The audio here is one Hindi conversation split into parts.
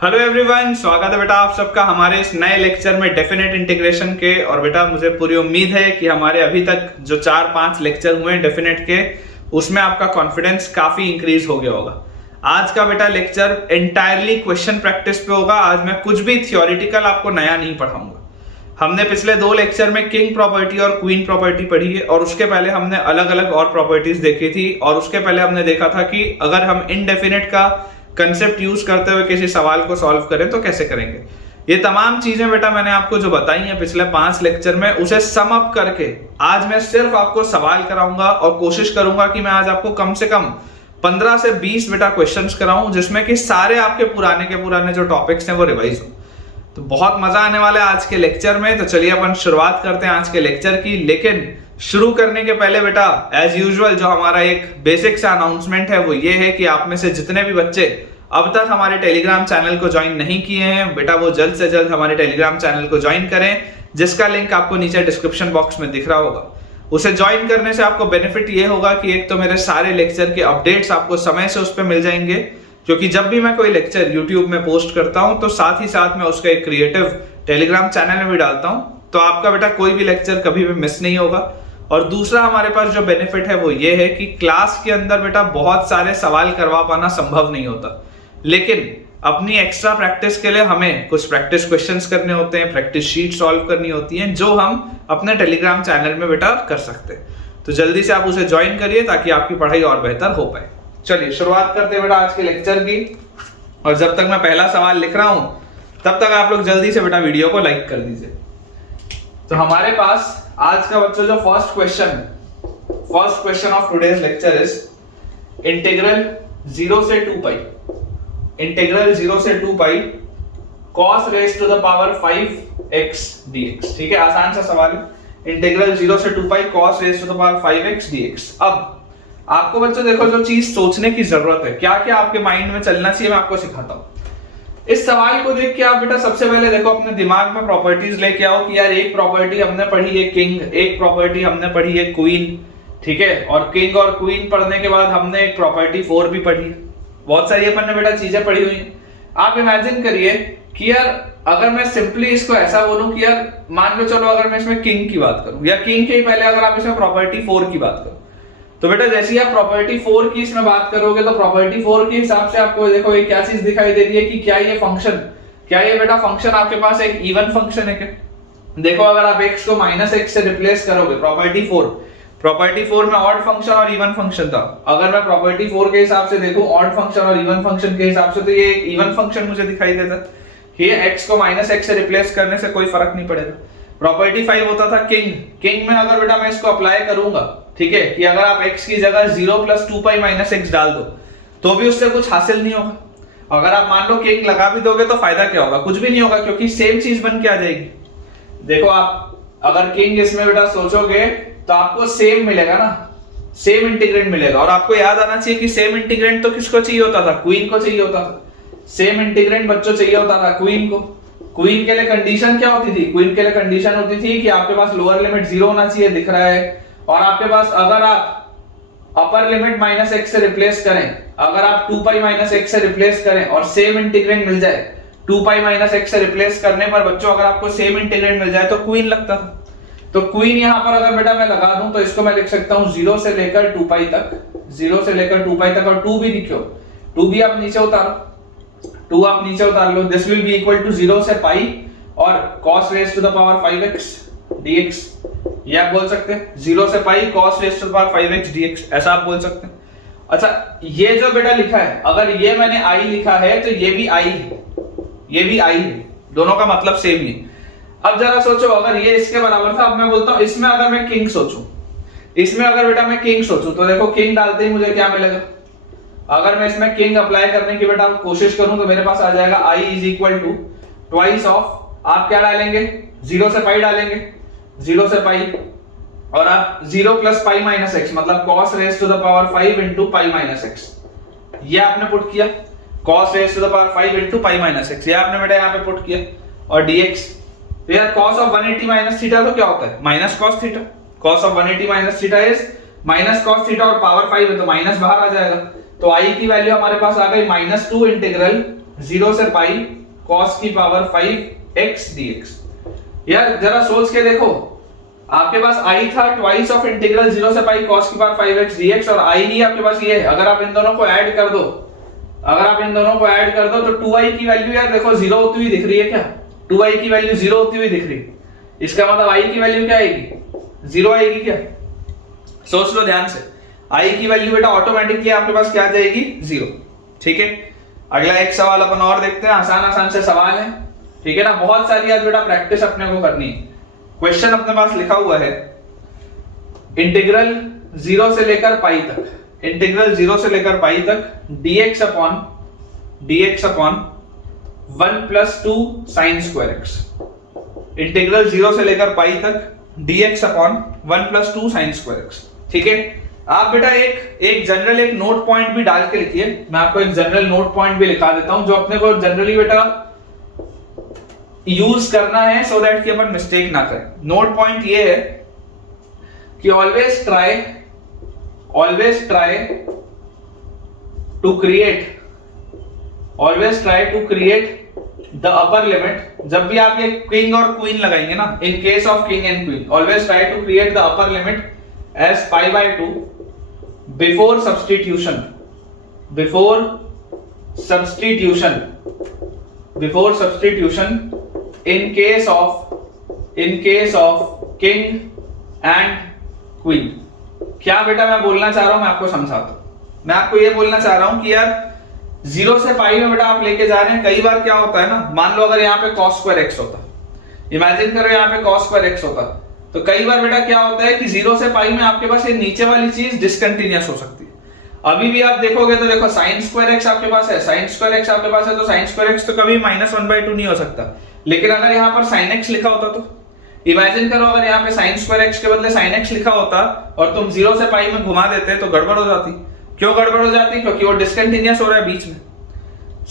हेलो एवरीवन, स्वागत है बेटा आप सबका हमारे इस नए लेक्चर में डेफिनेट इंटीग्रेशन के। और बेटा मुझे पूरी उम्मीद है कि हमारे अभी तक जो 4-5 लेक्चर हुए हैं डेफिनेट के, उसमें आपका कॉन्फिडेंस काफी इंक्रीज हो गया होगा। आज का बेटा लेक्चर एंटायरली क्वेश्चन प्रैक्टिस पे होगा। आज मैं कुछ भी थियोरिटिकल आपको नया नहीं पढ़ाऊंगा। हमने पिछले 2 लेक्चर में किंग प्रॉपर्टी और क्वीन प्रॉपर्टी पढ़ी है, और उसके पहले हमने अलग अलग और प्रॉपर्टीज देखी थी, और उसके पहले हमने देखा था कि अगर हम इनडेफिनेट का कंसेप्ट यूज करते हुए किसी सवाल को सॉल्व करें तो कैसे करेंगे। ये तमाम चीजें बेटा मैंने आपको जो बताई हैं पिछले 5 लेक्चर में, उसे सम अप करके आज मैं सिर्फ आपको सवाल कराऊंगा और कोशिश करूंगा कि मैं आज आपको कम से कम 15 से 20 बेटा क्वेश्चंस कराऊं, जिसमें कि सारे आपके पुराने जो टॉपिक्स हैं वो रिवाइज हो। तो बहुत मजा आने वाला है आज के लेक्चर में। तो चलिए अपन शुरुआत करते हैं आज के लेक्चर की। लेकिन शुरू करने के पहले बेटा एज यूजुअल जो हमारा एक बेसिक सा अनाउंसमेंट है वो ये है कि आप में से जितने भी बच्चे अब तक हमारे टेलीग्राम चैनल को ज्वाइन नहीं किए हैं बेटा, वो जल्द से जल्द हमारे टेलीग्राम चैनल को ज्वाइन करें, जिसका लिंक आपको नीचे डिस्क्रिप्शन बॉक्स में दिख रहा होगा। उसे ज्वाइन करने से आपको बेनिफिट ये होगा कि एक तो मेरे सारे लेक्चर के अपडेट्स आपको समय से उस पर मिल जाएंगे, क्योंकि जब भी मैं कोई लेक्चर यूट्यूब में पोस्ट करता हूं तो साथ ही साथ मैं उसका एक क्रिएटिव टेलीग्राम चैनल में भी डालता हूं, तो आपका बेटा कोई भी लेक्चर कभी भी मिस नहीं होगा। और दूसरा हमारे पास जो बेनिफिट है वो ये है कि क्लास के अंदर बेटा बहुत सारे सवाल करवा पाना संभव नहीं होता, लेकिन अपनी एक्स्ट्रा प्रैक्टिस के लिए हमें कुछ प्रैक्टिस क्वेश्चंस करने होते हैं, प्रैक्टिस शीट सॉल्व करनी होती हैं, जो हम अपने टेलीग्राम चैनल में बेटा कर सकते हैं। तो जल्दी से आप उसे ज्वाइन करिए ताकि आपकी पढ़ाई और बेहतर हो पाए। चलिए शुरुआत करते हैं बेटा आज के लेक्चर की। और जब तक मैं पहला सवाल लिख रहा हूं तब तक आप लोग जल्दी से बेटा वीडियो को लाइक कर दीजिए। तो हमारे पास आज का बच्चों जो first question of today's lecture is integral 0 से 2 pi cos raise to the power 5x dx। ठीक है, आसान सा सवाल है। इंटीग्रल 0 से 2 pi cos raise to the power 5x dx। अब आपको बच्चों देखो जो चीज सोचने की जरूरत है, क्या क्या आपके माइंड में चलना चाहिए, मैं आपको सिखाता हूं। इस सवाल को देख के आप बेटा सबसे पहले देखो अपने दिमाग में प्रॉपर्टीज लेके आओ कि यार एक प्रॉपर्टी हमने पढ़ी है किंग, एक प्रॉपर्टी हमने पढ़ी है क्वीन, ठीक है, और किंग और क्वीन पढ़ने के बाद हमने एक प्रॉपर्टी 4 भी पढ़ी है। बहुत सारी अपन ने बेटा चीजें पढ़ी हुई हैं। आप इमेजिन करिए कि यार अगर मैं सिंपली इसको ऐसा बोलूं कि यार मान लो चलो अगर मैं इसमें किंग की बात करूं, या किंग के ही पहले अगर आप इसमें प्रॉपर्टी 4 की बात करो, तो बेटा जैसे ही आप प्रॉपर्टी 4 की इसमें बात करोगे तो प्रॉपर्टी 4 के हिसाब से आपको देखो ये क्या चीज दिखाई दे रही है कि क्या ये बेटा फंक्शन आपके पास एक इवन फंक्शन है क्या? देखो अगर आप x को -x से रिप्लेस करोगे, प्रॉपर्टी 4 में ऑड फंक्शन और इवन फंक्शन था। अगर मैं प्रॉपर्टी 4 के हिसाब से देखूं ऑड फंक्शन और इवन फंक्शन के हिसाब से, तो ये एक इवन फंक्शन मुझे दिखाई देता कि ये x को -x से रिप्लेस करने से कोई फर्क नहीं पड़ेगा। प्रॉपर्टी 5 होता था किंग में अगर बेटा मैं इसको अप्लाई करूंगा, ठीक है, कि अगर आप x की जगह 0 + 2 पाई -x डाल दो तो भी उससे कुछ हासिल नहीं होगा। अगर आप मान लो किंग लगा भी दोगे तो फायदा क्या होगा? कुछ भी नहीं होगा, क्योंकि सेम चीज बन के आ जाएगी। देखो आप अगर किंग इसमें बेटा सोचोगे तो आपको सेम मिलेगा ना, सेम इंटीग्रेंड मिलेगा। और आपको याद आना चाहिए कि सेम इंटीग्रेंड तो किसको चाहिए होता था? क्वीन को चाहिए होता था। सेम इंटीग्रेंड बच्चों चाहिए होता था क्वीन को। क्वीन के लिए कंडीशन क्या होती थी? क्वीन के लिए कंडीशन होती थी कि आपके पास लोअर लिमिट 0 होना चाहिए, दिख रहा है, और आपके पास अगर आप अपर लिमिट -x से रिप्लेस करें, अगर आप 2 पाई -x से रिप्लेस करें और सेम इंटीग्रेंड मिल जाए, 2 पाई -x से रिप्लेस करने पर बच्चों अगर आपको सेम इंटीग्रेंड मिल जाए तो क्वीन लगता था। तो क्वीन यहां पर अगर बेटा मैं लगा दूं तो इसको मैं लिख सकता हूं 0 से लेकर 2 पाई तक, 0 से लेकर 2 पाई तक, और 2 भी लिखो, 2 भी आप नीचे उतार लो, this will be equal to 0 से पाई और cos raise to the power 5x dx। ये आप बोल सकते हैं 0 से pi cos raise to the power 5x dx, ऐसा आप बोल सकते हैं। अच्छा, ये जो बेटा लिखा है, अगर ये मैंने i लिखा है तो ये भी i है, ये भी i है, दोनों का मतलब सेम ही है। अब जरा सोचो अगर ये इसके बराबर था, अब मैं बोलता हूं इसमें अगर मैं किंग सोचूं, इसमें अगर बेटा मैं किंग सोचूं तो देखो किंग डालते ही मुझे क्या मिलेगा? अगर मैं इसमें किंग अप्लाई करने की बेटा कोशिश करूं तो मेरे पास आ जाएगा i = ट्वाइस ऑफ, आप क्या डालेंगे? 0 से पाई डालेंगे, 0 से पाई, और आप 0 + पाई -x मतलब cos raise to the power 5 * pi -x, ये आपने पुट किया, cos raise to the power 5 * pi -x, ये आपने बेटा यहाँ पे पुट किया, और dx। तो यार cos of 180 - थीटा तो क्या होता है? -cos theta. cos of 180 - theta is -cos theta, और पावर 5 है तो माइनस बाहर आ जाएगा। तो i की वैल्यू हमारे पास आ गई -2 इंटीग्रल 0 से पाई cos की पावर 5x dx। यार जरा सोच के देखो, आपके पास i था ट्वाइस ऑफ इंटीग्रल 0 से पाई cos की पावर 5x dx और i ही आपके पास ये है। अगर आप इन दोनों को ऐड कर दो, तो 2i की वैल्यू यार देखो 0 होती हुई दिख रही है क्या? 2i की वैल्यू 0 होती हुई दिख रही है। इसका मतलब i की वैल्यू क्या आएगी? 0 आएगी क्या? सोच लो ध्यान से, i की वैल्यू बेटा ऑटोमेटिकली आपके पास क्या आ जाएगी? 0। ठीक है, अगला एक सवाल अपन और देखते हैं, आसान से सवाल है। ठीक है ना, बहुत सारी आज बेटा प्रैक्टिस अपने को करनी है। क्वेश्चन अपने पास लिखा हुआ है, इंटीग्रल 0 से लेकर पाई तक, dx upon 1 plus 2 sine square x. Integral 0 से लेकर पाई तक dx upon 1 plus 2 sine square x. ठीक है, आप बेटा एक जनरल एक नोट पॉइंट भी डाल के लिखिए। मैं आपको एक जनरल नोट पॉइंट भी लिखा देता हूं जो अपने को जनरली बेटा यूज करना है, सो दैट कि अपन मिस्टेक ना करें। नोट पॉइंट ये है कि always try to create the upper limit. जब भी आप ये किंग और क्वीन लगाएंगे ना, in case of king and queen, always try to create the upper limit as pi by 2 before substitution in case of king and queen। क्या बेटा मैं बोलना चाह रहा हूं, मैं आपको समझाता हूं। मैं आपको ये बोलना चाह रहा हूं कि यार 0 से पाई में बेटा आप लेके जा रहे हैं, कई बार क्या होता है ना, मान लो अगर यहाँ पे cos square x होता, इमेजिन करो यहाँ पे cos square x होता, तो कई बार बेटा क्या होता है कि 0 से पाई में आपके पास ये नीचे वाली चीज डिसकंटिन्यूअस हो सकती है। अभी भी आप देखोगे तो देखो sin square x आपके पास है, तो sin square x तो कभी -1/2 नहीं हो सकता। लेकिन अगर यहाँ पर sin x लिखा होता तो इमेजिन करो, अगर यहाँ पे sin square x के बदले sin x लिखा होता और तुम 0 से पाई में घुमा देते तो गड़बड़ हो जाती। क्यों गड़बड़ हो जाती? क्योंकि वो डिसकंटिन्यूअस हो रहा है बीच में।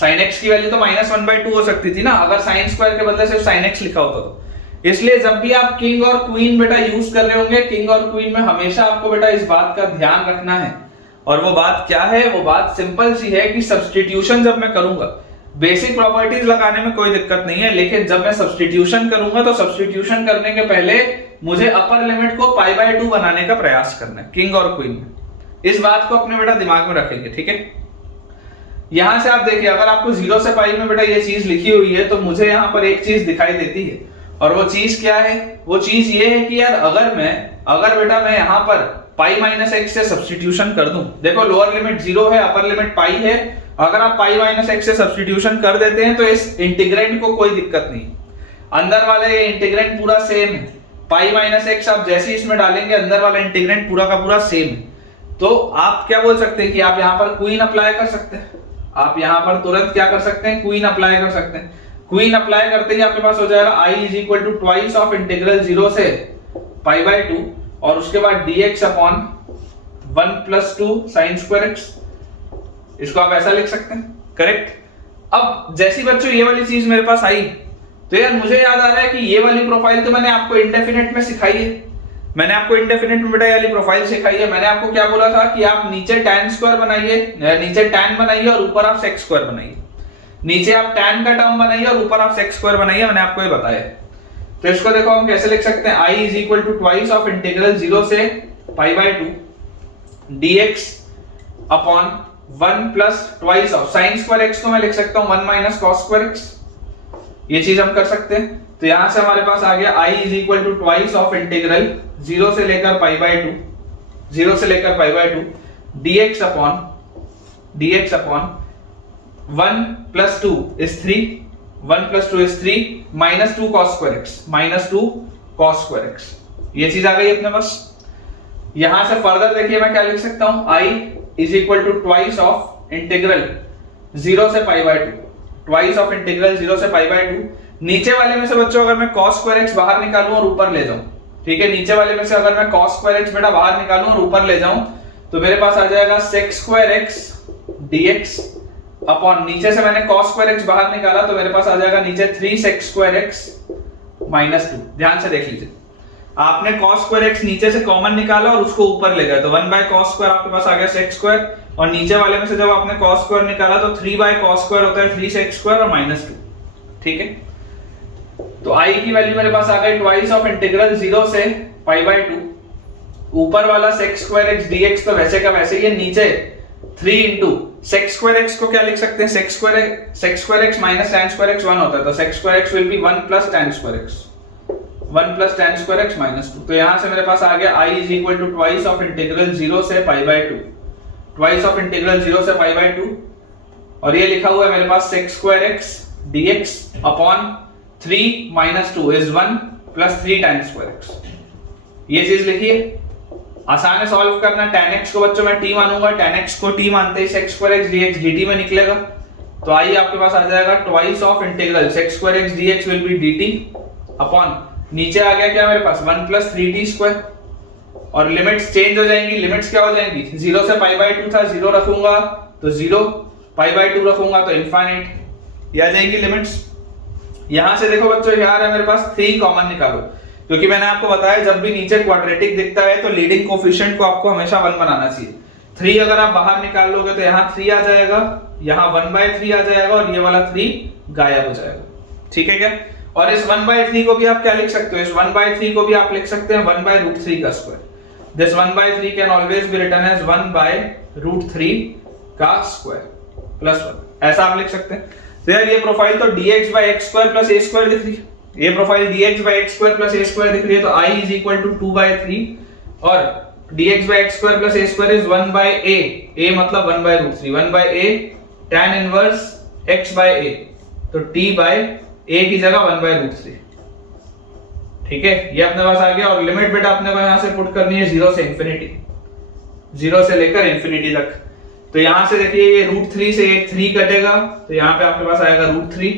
sin x की वैल्यू तो -1/2 हो सकती थी ना, अगर sin स्क्वायर के बदले सिर्फ sin x लिखा होता तो। इसलिए जब भी आप किंग और क्वीन बेटा यूज कर रहे होंगे, किंग और क्वीन में हमेशा आपको बेटा इस बात का ध्यान रखना है। और वो बात क्या है? वो बात सिंपल सी है कि सब्स्टिट्यूशन जब मैं करूंगा, बेसिक प्रॉपर्टीज लगाने में कोई दिक्कत नहीं है, लेकिन जब मैं सब्स्टिट्यूशन करूंगा तो सब्स्टिट्यूशन करने के पहले मुझे अपर लिमिट को पाई बाय 2 बनाने का प्रयास करना है किंग और क्वीन में। इस बात को अपने बेटा दिमाग में रखेंगे। ठीक है, यहां से आप देखिए, अगर आपको 0 से पाई में बेटा ये चीज लिखी हुई है, तो मुझे यहां पर एक चीज दिखाई देती है, और वो चीज क्या है? वो चीज ये है कि यार अगर बेटा मैं यहां पर पाई माइनस एक्स से सब्स्टिट्यूशन कर दूं, देखो लोअर लिमिट 0 है, अपर लिमिट पाई है, अगर आप पाई माइनस एक्स से सब्स्टिट्यूशन कर देते हैं तो इस इंटीग्रेंड को कोई दिक्कत नहीं, अंदर वाला ये इंटीग्रेंड पूरा सेम है। पाई माइनस एक्स आप जैसे इसमें डालेंगे, अंदर वाला इंटीग्रेंड पूरा का पूरा सेम है। तो आप क्या बोल सकते हैं कि आप यहाँ पर क्वीन अप्लाई कर सकते हैं, आप यहाँ पर तुरंत क्या कर सकते हैं? क्वीन अप्लाई कर सकते हैं। क्वीन अप्लाई करते ही आपके पास हो जाएगा i is equal to twice of integral 0 से पाई बाय 2 और उसके बाद dx upon 1 plus 2 sine square x. इसको आप ऐसा लिख सकते हैं, करेक्ट। अब जैसी बच्चों ये वाली चीज मेरे पास आई, तो यार मुझे याद आ रहा है कि ये वाली प्रोफाइल तो मैंने आपको इंडेफिनिट में सिखाई है। मैंने आपको इंडेफिनिट में बेटा ये वाली प्रोफाइल सिखाई है। मैंने आपको क्या बोला था कि आप नीचे tan स्क्वायर बनाइए, नीचे tan बनाइए और ऊपर आप sec स्क्वायर बनाइए। नीचे आप tan का टर्म बनाइए और ऊपर आप sec स्क्वायर बनाइए, मैंने आपको ये बताया। तो इसको देखो हम कैसे लिख सकते हैं, i is equal to twice of integral 0 से pi by 2 dx upon 1 plus twice of sine square x को मैं लिख सकता हूं 1 माइनस cos स्क्वायर x। ये चीज हम कर सकते हैं। तो यहां से हमारे पास आ गया i is equal to twice of integral 0 से लेकर pi by 2 dx upon 1 plus 2 is 3, 1 plus 2 is 3 minus 2 cos square x। ये चीज आ गई अपने पास। यहां से फर्दर देखिए मैं क्या लिख सकता हूं, i is equal to twice of integral 0 से pi by 2, twice of integral 0 से पाई बाय 2। नीचे वाले में से बच्चों अगर मैं cos स्क्वायर x बाहर निकालूं और ऊपर ले जाऊं, ठीक है, नीचे वाले में से अगर मैं cos स्क्वायर x बेटा बाहर निकालूं और ऊपर ले जाऊं, तो मेरे पास आ जाएगा sec square x dx upon, नीचे से मैंने cos स्क्वायर x बाहर निकाला तो मेरे पास आ जाएगा नीचे 3 sec स्क्वायर x माइनस 2। ध्यान से देख लीजिए, आपने cos स्क्वायर x नीचे से कॉमन निकाला और उसको ऊपर ले गए, तो 1 बाय cos स्क्वायर आपके पास आ गया sec स्क्वायर और नीचे वाले में से जब आपने cos स्क्वायर निकाला तो 3 बाय cos स्क्वायर होता है 3 sec स्क्वायर और -2, ठीक है। तो i की वैल्यू मेरे पास आ गई ट्वाइस ऑफ इंटीग्रल 0 से पाई बाय 2, ऊपर वाला sec स्क्वायर x dx तो वैसे का वैसे ही है, नीचे 3 इंटू sec स्क्वायर x को क्या लिख सकते हैं, sec square x minus tan square x 1 होता है, तो sec square x will be 1 plus tan square x, 1 plus tan square x minus 2। तो यहां से मेरे पास आ गया i is equal to twice of integral 0 से pi by 2, twice of integral 0 से पाई बाय 2, और ये लिखा हुआ है मेरे पास sec square x dx upon 3 minus 2 is 1 plus 3 tan square x। ये चीज लिखिए, आसान है सॉल्व करना। tan x को बच्चों मैं t मानूंगा, tan x को t मानते ही sec square x dx dt में निकलेगा, तो आई आपके पास आ जाएगा twice of integral sec square x dx will be dt upon नीचे आ गया क्या मेरे पास 1 प्लस 3t स्क्वायर, और लिमिट्स चेंज हो जाएंगी। लिमिट्स क्या हो जाएंगी, 0 से पाई बाय 2 था, 0 रखूंगा तो 0, पाई बाय 2 रखूंगा तो इनफाइनाइट, ये आ जाएंगी लिमिट्स। यहां से देखो बच्चों यार है मेरे पास 3 कॉमन निकालो, क्योंकि मैंने आपको बताया जब भी नीचे क्वाड्रेटिक दिखता है तो लीडिंग कोफिशिएंट को आपको हमेशा 1 बनाना चाहिए। 3 अगर आप बाहर निकाल लोगे तो यहाँ 3 आ जाएगा, यहाँ 1/3 आ जाएगा और ये वाला 3 गायब हो जाएगा, ठीक है क्या। और इस 1/3 को भी आप क्या लिख सकते हो, इस 1/3 को भी आप लिख सकते हैं 1/√3 का square. This 1/3 can always be written as 1/√3 का स्क्वायर प्लस 1, ऐसा आप लिख सकते हैं। तो यार ये प्रोफाइल तो dx/x² + a² दिख रही है, ये प्रोफाइल dx/x² + a² दिख रही है, तो i इज इक्वल टू 2/3 और dx/x² + a² is 1/a, a मतलब 1/√3, 1/a tan इनवर्स x/a, तो t/a की जगह 1/√3, ठीक है। ये अपने पास आ गया, और लिमिट बेटा अपने को यहां से पुट करनी है 0 से इंफिनिटी, 0 से लेकर इंफिनिटी तक। तो यहां से देखिए ये √3 से एक 3 कटेगा, तो यहां पे आपके पास आएगा √3,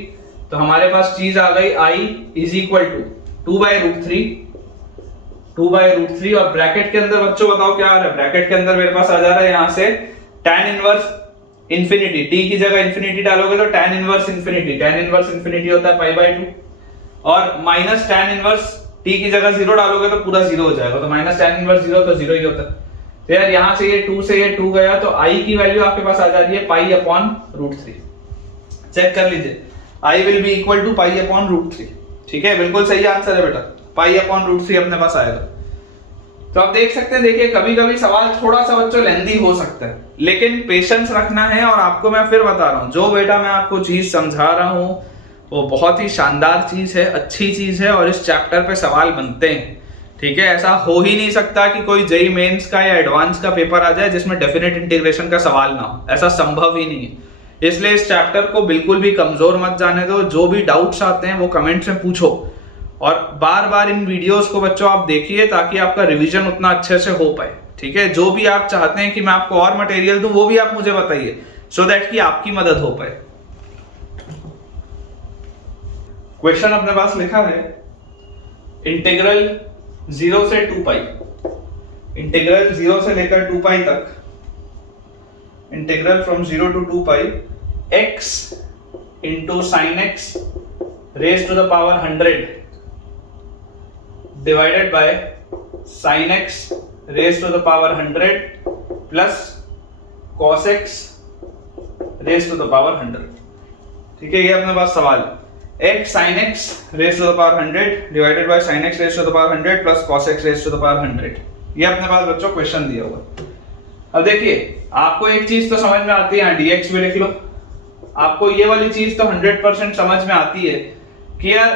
तो हमारे पास चीज आ गई i इज इक्वल टू 2/√3 और ब्रैकेट के अंदर बच्चों बताओ क्या आ रहा है, ब्रैकेट के अंदर मेरे पास आ जा रहा है यहां से tan इनवर्स इंफिनिटी, t की जगह इंफिनिटी डालोगे तो tan इनवर्स इंफिनिटी होता है π/2, और माइनस tan इनवर्स t की जगह 0 डालोगे तो पूरा 0 हो जाएगा, तो माइनस tan इनवर्स 0 तो 0 ही होता है। तो यार यहां से ये 2 से ये 2 गया, तो i की वैल्यू आपके पास आ जा रही है π/√3। चेक कर लीजिए, i will be equal to π/√3, ठीक है, बिल्कुल सही आंसर है बेटा, π/√3 अपने पास आएगा। तो आप देख सकते हैं, देखिए कभी कभी सवाल थोड़ा सा बच्चों लेंदी हो सकता है, लेकिन पेशेंस रखना है। और आपको मैं फिर बता रहा हूं, जो बेटा मैं आपको चीज समझा रहा हूं वो बहुत ही शानदार चीज है, अच्छी चीज है, और इस चैप्टर पे सवाल बनते हैं, ठीक है। ऐसा हो ही नहीं सकता कि कोई जेईई मेंस का या एडवांस का पेपर आ जाए जिसमें डेफिनेट इंटीग्रेशन का सवाल ना हो, ऐसा संभव ही नहीं है। इसलिए इस चैप्टर को बिल्कुल भी कमजोर मत जाने दो, जो भी डाउट्स आते हैं वो कमेंट्स में पूछो, और बार बार इन वीडियोस को बच्चों आप देखिए ताकि आपका रिवीजन उतना अच्छे से हो पाए, ठीक है। जो भी आप चाहते हैं कि मैं आपको और मटेरियल दूं वो भी आप मुझे बताइए, सो दैट कि आपकी मदद हो पाए। क्वेश्चन अपने पास लिखा है इंटीग्रल 0 से 2π, इंटीग्रल 0 से लेकर 2π तक, integral from 0 to 2π x into sin x raised to the power 100 divided by sin x raised to the power 100 plus cos x raised to the power 100, ठीक है। ये अपने पास सवाल x sin x raised to the power 100 divided by sin x raised to the power 100 plus cos x raised to the power 100, ये अपने पास बच्चों क्वेश्चन दिया हुआ है। अब देखिए आपको एक चीज तो समझ में आती है, dx भी लिख लो, आपको ये वाली चीज तो 100% समझ में आती है कि यार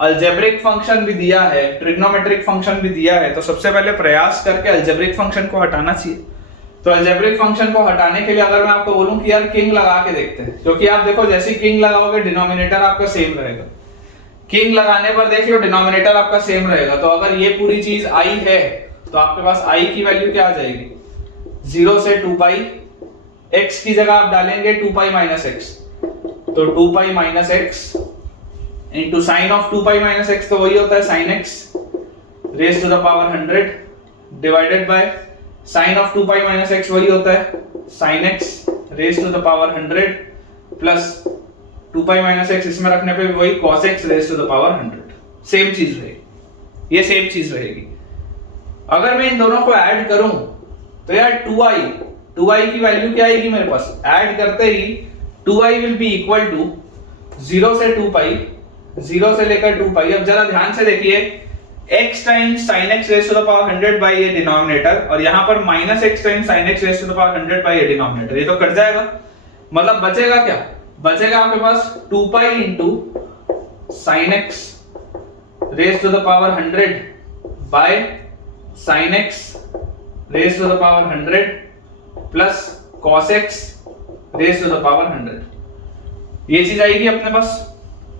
अलजेब्रिक फंक्शन भी दिया है, ट्रिग्नोमेट्रिक फंक्शन भी दिया है, तो सबसे पहले प्रयास करके अलजेब्रिक फंक्शन को हटाना चाहिए। तो अलजेब्रिक फंक्शन को हटाने के लिए अगर मैं आपको बोलूं कि यार किंग लगा के देखते हैं, क्योंकि आप देखो जैसे ही किंग लगाओगे डिनोमिनेटर आपका सेम रहेगा, किंग लगाने पर देख लो डिनोमिनेटर आपका सेम रहेगा। तो अगर ये पूरी चीज i है तो आपके पास i की वैल्यू क्या आ जाएगी, 0 से 2π, x की जगह आप डालेंगे 2π - x, तो 2π - x into sin of 2π - x तो वही होता है sin x raised to the power 100 divided by sin of 2π - x वही होता है sin x raised to the power 100 plus 2π - x इसमें रखने पे भी वही cos x raised to the power 100, same चीज रहेगी, ये सेम चीज रहेगी। अगर मैं इन दोनों को ऐड करूं तो यार 2i 2i की वैल्यू क्या आएगी मेरे पास, ऐड करते ही 2i will be equal to 0 से 2 पाई, 0 से लेकर 2 पाई। अब जरा ध्यान से देखिए, x times sin x raise to the power 100 by ये डिनोमिनेटर, और यहां पर minus x times sin x raise to the power 100 by ये डिनोमिनेटर, ये तो कट जाएगा। मतलब बचेगा क्या, बचेगा आपके पास 2 pi into sin x raise to the power 100 by sin x raise to the power 100 plus cos x raise to the power 100, ये चीज आएगी अपने पास।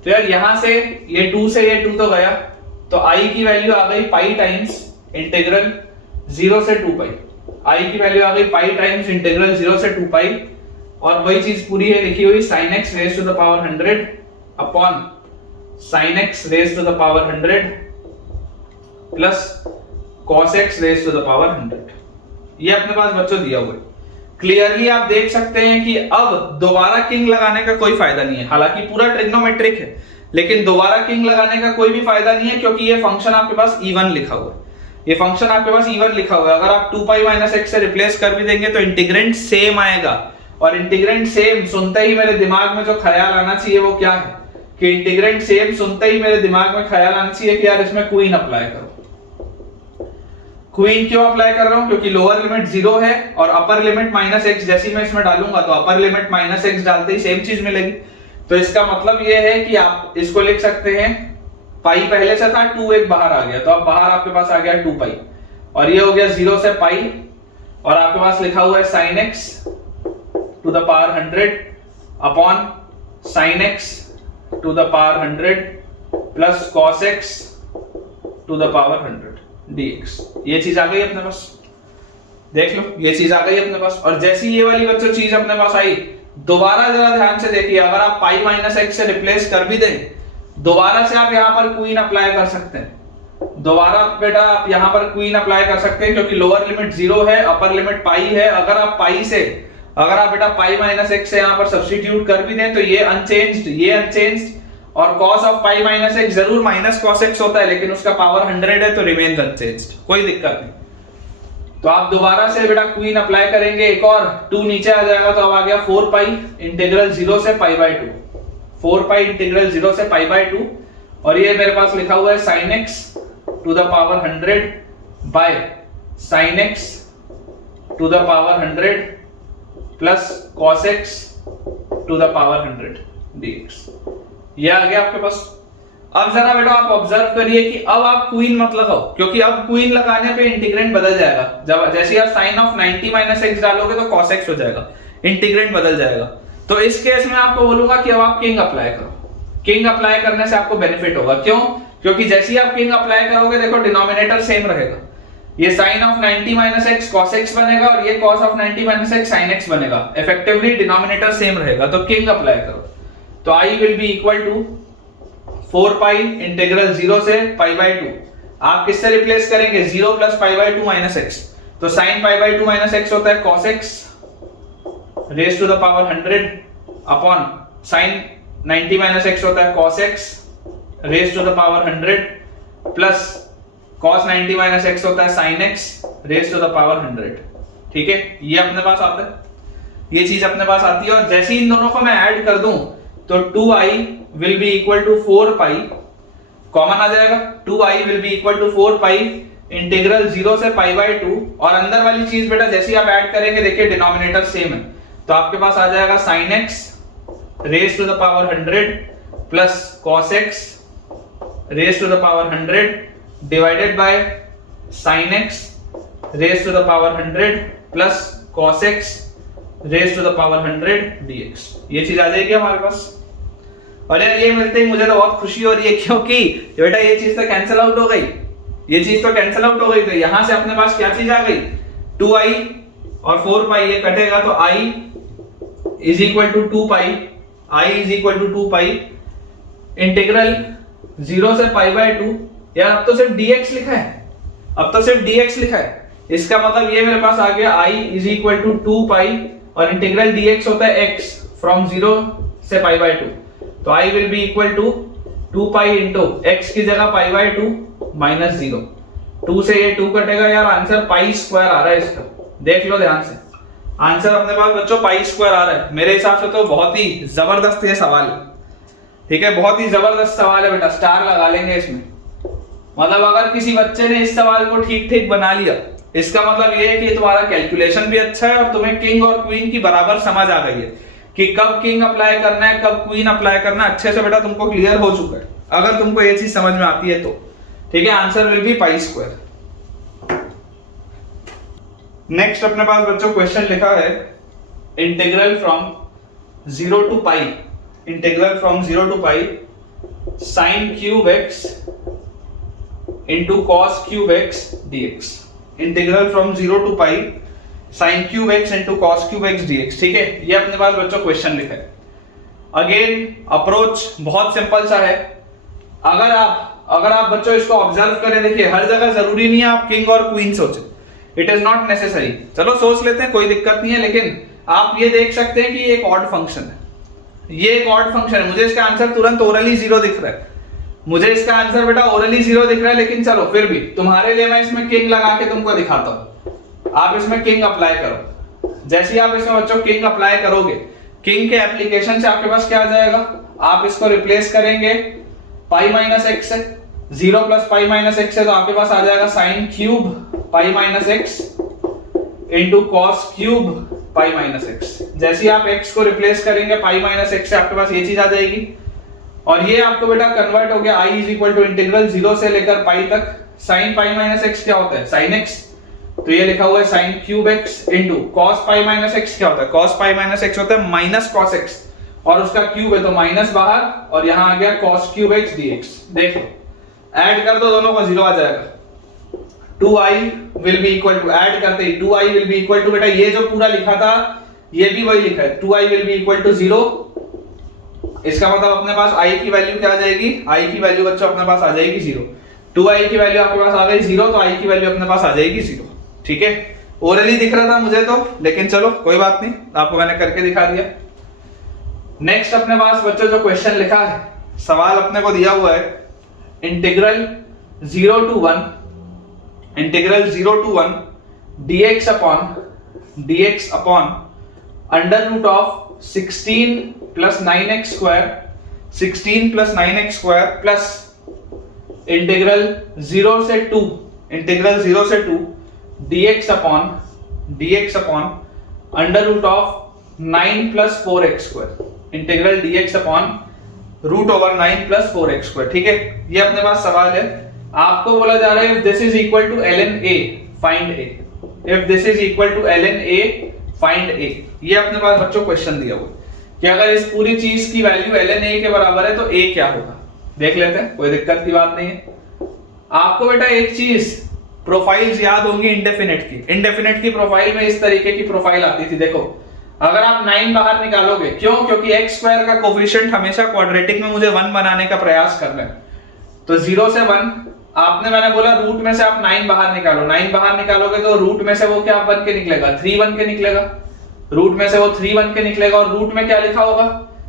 तो यार यहां से ये 2 से ये 2 तो गया, तो i की वैल्यू आ गई पाई टाइम्स इंटीग्रल 0 से 2 पाई, i की वैल्यू आ गई पाई टाइम्स इंटीग्रल 0 से 2 पाई, और वही चीज पूरी है लिखी हुई sin x raise to the power 100 upon sin x raise to the power 100 plus cos x raise to the power 100। ये अपने पास बच्चों दिया हुआ है। क्लियरली आप देख सकते हैं कि अब दोबारा किंग लगाने का कोई फायदा नहीं है, हालांकि पूरा ट्रिग्नोमेट्रिक है, लेकिन दोबारा किंग लगाने का कोई भी फायदा नहीं है, क्योंकि ये फंक्शन आपके पास इवन लिखा हुआ है, ये फंक्शन आपके पास इवन लिखा हुआ है। अगर आप 2 पाई माइनस x से रिप्लेस कर भी देंगे तो इंटीग्रेंड सेम आएगा, और इंटीग्रेंड सेम सुनते ही मेरे दिमाग में जो ख्याल आना चाहिए वो क्या है कि इंटीग्रेंड सेम सुनते ही मेरे दिमाग में ख्याल आना चाहिए कि यार इसमें क्वीन अप्लाई करो। क्वीन क्यों अप्लाई कर रहा हूं, क्योंकि लोअर लिमिट 0 है और अपर लिमिट माइनस एक्स, जैसी मैं इसमें डालूंगा तो अपर लिमिट माइनस एक्स डालते ही सेम चीज मिलेगी। तो इसका मतलब ये है कि आप इसको लिख सकते हैं, पाई पहले से था, 2 एक बाहर आ गया, तो अब बाहर आपके पास आ गया 2 पाई, और ये हो गया 0 से पाई, और आपके पास लिखा हुआ है sin x to the power 100 upon sin x to the power 100 plus cos x to the power 100 dx। ये चीज आ गई अपने पास, देख लो ये चीज आ गई अपने पास। और जैसी ये वाली बच्चों चीज अपने पास आई, दोबारा जरा ध्यान से देखिए, अगर आप पाई माइनस एक्स से रिप्लेस कर भी दें, दोबारा से आप यहाँ पर क्वीन अप्लाई कर सकते हैं, दोबारा बेटा आप यहाँ पर क्वीन अप्लाई कर सकते हैं, क्योंकि लोअर लिमिट 0 है, अपर लिमिट पाई है। अगर आप पाई से, अगर आप बेटा पाई माइनस एक्स से यहाँ पर सब्स्टिट्यूट कर भी दें तो ये अनचेंज्ड, ये अनचेंज्ड, और cos of pi minus x जरूर माइनस cos x होता है, लेकिन उसका पावर 100 है तो रिमेन्स अनचेंज्ड, कोई दिक्कत नहीं। तो आप दोबारा से बेटा क्वीन अप्लाई करेंगे, एक और 2 नीचे आ जाएगा, तो अब आ गया 4 पाई इंटीग्रल 0 से पाई बाय 2, 4 पाई इंटीग्रल 0 से पाई बाय 2, और ये मेरे पास लिखा हुआ है sin x to the power 100 by sin x to the power 100 plus cos x to the power 100 dx। ये आ गया आपके पास। अब जरा बेटा आप ऑब्जर्व करिए कि अब आप क्वीन मत लगाओ, क्योंकि अब क्वीन लगाने पे इंटीग्रेंड बदल जाएगा। जब जैसे आप sin ऑफ 90 माइनस एक्स डालोगे तो cos x हो जाएगा, इंटीग्रेंड बदल जाएगा। तो इस केस में आपको बोलूंगा कि अब आप किंग अप्लाई करो। किंग अप्लाई करने से आपको बेनिफिट होगा, क्यों? क्योंकि जैसे ही आप किंग अप्लाई करोगे, देखो डिनोमिनेटर सेम रहेगा, ये sin of 90 minus x cos x बनेगा, और ये cos of 90 minus x sin x बनेगा। इफेक्टिवली डिनोमिनेटर सेम रहेगा, तो किंग अप्लाई करो। तो i will be equal to 4 pi integral 0 से पाई बाय 2। आप किससे रिप्लेस करेंगे? 0 plus pi by 2 minus x, तो sine pi by 2 minus x होता है cos x raise to the power 100 upon sine 90 minus x होता है cos x raise to the power 100 plus cos 90 minus x होता है sin x raise to the power 100। ठीक है, ये अपने पास आता है, ये चीज अपने पास आती है। और जैसे इन दोनों को मैं ऐड कर दूं तो 2i will be equal to 4 pi, common आ जाएगा, 2i will be equal to 4 pi integral 0 से पाई बाय 2, और अंदर वाली चीज बेटा जैसे आप ऐड करेंगे, देखिए डिनोमिनेटर सेम है, तो आपके पास आ जाएगा sin x raise to the power 100 plus cos x raise to the power 100 divided by sin x raise to the power 100 plus cos x raise to the power 100 dx। ये चीज आ जाएगी हमारे पास। और यार ये मिलते ही मुझे तो बहुत खुशी हो रही है, क्योंकि बेटा ये चीज तो कैंसिल आउट हो गई, ये चीज तो कैंसिल आउट हो गई। तो यहां से अपने पास क्या चीज आ गई? 2i और 4 पाई, ये कटेगा तो i is equal to 2 pi, i is equal to 2 pi integral 0 से पाई बाय 2। यार अब तो सिर्फ dx लिखा है, अब तो सिर्फ dx लिखा है, इसका मतलब ये मेरे पास आ गया i इज इक्वल टू 2 पाई, और इंटीग्रल dx होता है x फ्रॉम 0 से पाई बाय 2, तो i will be equal to 2 pi into x की जगह पाई बाय 2 माइनस 0, 2 से ये 2 कटेगा, यार आंसर पाई स्क्वायर आ रहा है इसका, देख लो ध्यान से, आंसर अपने पास बच्चों पाई स्क्वायर आ रहा है। मेरे हिसाब से तो बहुत ही जबरदस्त ये सवाल है, ठीक है, बहुत ही जबरदस्त सवाल है बेटा, स्टार लगा लेंगे इसमें। मतलब अगर किसी बच्चे ने इस सवाल को ठीक ठीक बना लिया, इसका मतलब ये है कि तुम्हारा कैलकुलेशन भी अच्छा है और तुम्हें किंग और क्वीन की बराबर समझ आ गई है कि कब किंग अप्लाई करना है, कब क्वीन अप्लाई करना है, अच्छे से बेटा तुमको क्लियर हो चुका है। अगर तुमको ये चीज समझ में आती है तो ठीक है, answer will be pi square. Next अपने पास बच्चों क्वेश्चन लिखा है integral from 0 to pi, integral from 0 to pi sin cube x into cos cube x dx, integral from 0 to pi sin cube x into cos cube x dx, ठीक है, ये अपने पास बच्चों क्वेश्चन लिखा है। अगेन अप्रोच बहुत सिंपल सा है। अगर आप बच्चों इसको ऑब्जर्व करें, देखिए हर जगह जरूरी नहीं है आप किंग और क्वीन सोचें, इट इज नॉट नेसेसरी। चलो सोच लेते हैं, कोई दिक्कत नहीं है, लेकिन आप ये देख सकते हैं कि ये एक ऑड फंक्शन है, ये एक ऑड फंक्शन है। मुझे इसका आंसर तुरंत ओरली 0 दिख रहा है, मुझे इसका आंसर बेटा ओरली 0 दिख रहा है, लेकिन चलो फिर भी तुम्हारे लिए मैं इसमें किंग लगा के तुमको दिखाता हूं। आप इसमें किंग अप्लाई करो। जैसे ही आप इसमें बच्चों किंग अप्लाई करोगे, किंग के एप्लीकेशन से आपके पास क्या आ जाएगा, आप इसको रिप्लेस करेंगे पाई माइनस एक्स से, 0 प्लस पाई माइनस एक्स है, तो आपके पास आ जाएगा sine cube pi minus x into cos cube pi minus x. जैसे ही आप x को रिप्लेस करेंगे पाई माइनस एक्स से, आपके पास ये चीज आ जाएगी और ये आपको बेटा कन्वर्ट हो गया i is equal to integral 0 से लेकर पाई तक साइन पाई माइनस एक्स क्या होता है, साइन x, तो ये लिखा हुआ है sine cube x into cos pi minus x क्या होता है, कॉस पाई माइनस एक्स होता है माइनस कॉस x, और उसका क्यूब है तो माइनस बाहर और यहां आ गया कॉस क्यूब x dx। देखो ऐड कर दो, दोनों का 0 आ जाएगा। 2i will be equal to, add करते ही 2i will be equal to, बेटा ये जो पूरा लिखा था ये भी वही लिखा है, 2i will be equal to 0। इसका मतलब अपने पास i की वैल्यू क्या आ जाएगी, i की वैल्यू बच्चों अपने पास आ जाएगी 0। 2i की वैल्यू आपके पास आ गई 0, तो i की वैल्यू अपने पास आ जाएगी 0, ठीक है। ओरली दिख रहा था मुझे तो, लेकिन चलो कोई बात नहीं, आपको मैंने करके दिखा दिया। नेक्स्ट अपने पास बच्चों जो क्वेश्चन लिखा है, सवाल अपने को दिया हुआ है integral 0 to 1, integral 0 to 1 dx upon under root of 16 plus 9x square, 16 plus 9x square plus integral 0 से 2, इंटीग्रल 0 से 2 dx upon under root of 9 plus 4x square, integral dx upon root over 9 plus 4x square, ठीक है। ये अपने पास सवाल है, आपको बोला जा रहा है if this is equal to ln a find a, if this is equal to ln a find a। ये अपने पास बच्चों क्वेश्चन दिया हुआ है कि अगर इस पूरी चीज की वैल्यू ln a के बराबर है तो a क्या होगा, देख लेते हैं, कोई दिक्कत की बात नहीं है। आपको बेटा एक चीज प्रोफाइल्स याद होंगी इंडेफिनिट की, इंडेफिनिट की प्रोफाइल में इस तरीके की प्रोफाइल आती थी। देखो अगर आप 9 बाहर निकालोगे, क्यों, क्योंकि x स्क्वायर का कोफिशिएंट हमेशा क्वाड्रेटिक में मुझे 1 बनाने का प्रयास करना है, तो 0 से 1 आपने, मैंने बोला रूट में से आप 9 बाहर निकालो, 9 बाहर निकालोगे तो रूट में से वो क्या बन के निकलेगा, 3 बन के निकलेगा, रूट में से वो 3 बन के निकलेगा, और रूट में क्या लिखा होगा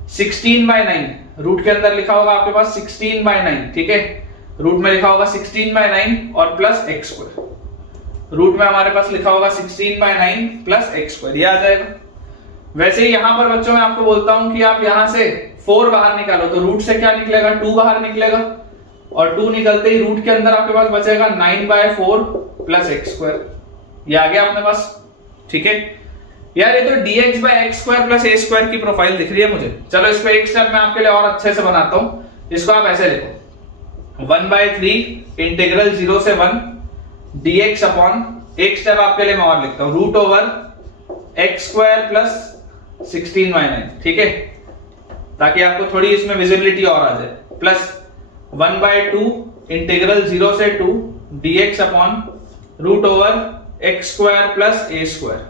16/9, रूट के अंदर लिखा होगा आपके पास 16/9, ठीक है, रूट में लिखा होगा 16/9 और प्लस x स्क्वायर, रूट में हमारे पास लिखा होगा 16/9 प्लस x स्क्वायर, ये आ जाएगा। वैसे ही यहां पर बच्चों मैं आपको बोलता हूं कि आप यहां से 4 बाहर निकालो तो रूट से क्या निकलेगा, 2 बाहर निकलेगा, और 2 निकलते ही रूट के अंदर आपके पास बचेगा 9/4 प्लस x स्क्वायर, ये आ गया अपने पास, ठीक है। यार ये तो dx/x square plus a square की प्रोफाइल दिख रही है मुझे। चलो इसको एक स्टेप मैं आपके लिए और अच्छे से बनाता हूं, इसको आप ऐसे लिखो 1/3 इंटीग्रल 0 से 1 dx अपॉन, एक स्टेप आपके लिए मैं और लिखता हूं, root over x square plus 16/9, ठीक है, ताकि आपको थोड़ी इसमें विजिबिलिटी और आ जाए, प्लस 1/2 इंटीग्रल 0 से 2 dx upon root over x square plus a square,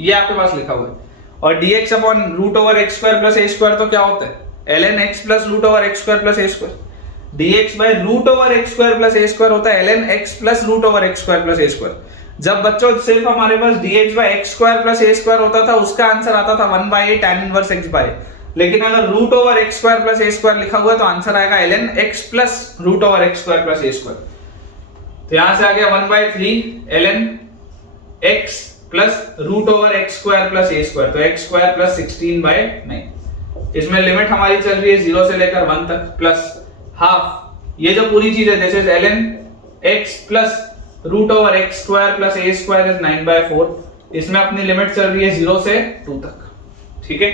ये आपके पास लिखा हुआ है। और dx upon root over x square plus a square तो क्या होता है, ln x plus root over x square plus a square, dx by root over x square plus a square होता है ln x plus root over x square plus a square. जब बच्चों सिर्फ हमारे पास dx bye x square plus a square होता था, उसका आंसर आता था 1/a tan inverse x by, लेकिन अगर root over x square plus a square लिखा हुआ है तो आंसर आएगा ln x plus root over x square plus a square. तो यहां से आ गया 1/3 ln x plus root over x square plus a square, तो एक्स स्क्वायर प्लस 16/9। इसमें लिमिट हमारी चल रही है 0 से लेकर 1 तक, प्लस हाफ ये जो पूरी चीज है this is ln x plus root over x square plus a square is 9/4। इसमें अपनी लिमिट चल रही है 0 से 2 तक, ठीक है।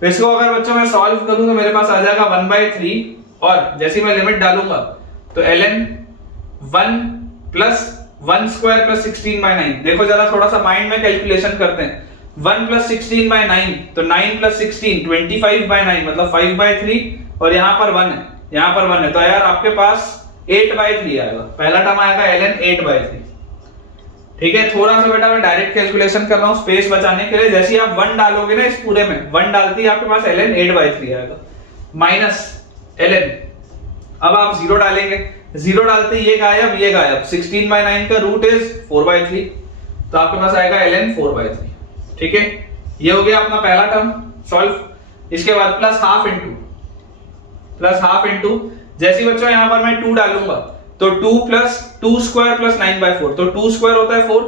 तो इसको अगर बच्चों मैं सॉल्व करूं तो मेरे पास आ जाएगा 1/3, और जैसे मैं लिमिट डालूंगा तो ln 1 प्लस 1 स्क्वायर प्लस 16/9। देखो जरा थोड़ा सा माइंड में कैलकुलेशन करते हैं। 1 प्लस 16/9 तो 9 प्लस 16 25/9 मतलब 5/3, और यहाँ पर 1 है, यहाँ पर 1 है, तो यार आपके पास 8/3 आएगा। पहला टर्म आएगा ln 8/3, ठीक है। थोड़ा सा बेटा मैं डायरेक्ट कैलकुलेशन कर रहा हूँ स्पेस बचाने के लिए। जैसे आप 1 डालोगे ना इस पूरे में, 1 डालते ही आपके पास ln 8/3 आएगा, माइनस ln, अब आप 0 डालेंगे, 0 डालते ही ये गायब, ये गायब, 16/9 का रूट इज 4/3, तो आपके पास आएगा ln 4/3, ठीक है। ये हो गया अपना पहला टर्म सॉल्व। इसके बाद प्लस हाफ इंटू, जैसे बच्चों यहां पर मैं 2 डालूंगा तो 2 प्लस 2 स्क्वायर प्लस 9/4, तो 2 स्क्वायर होता है 4,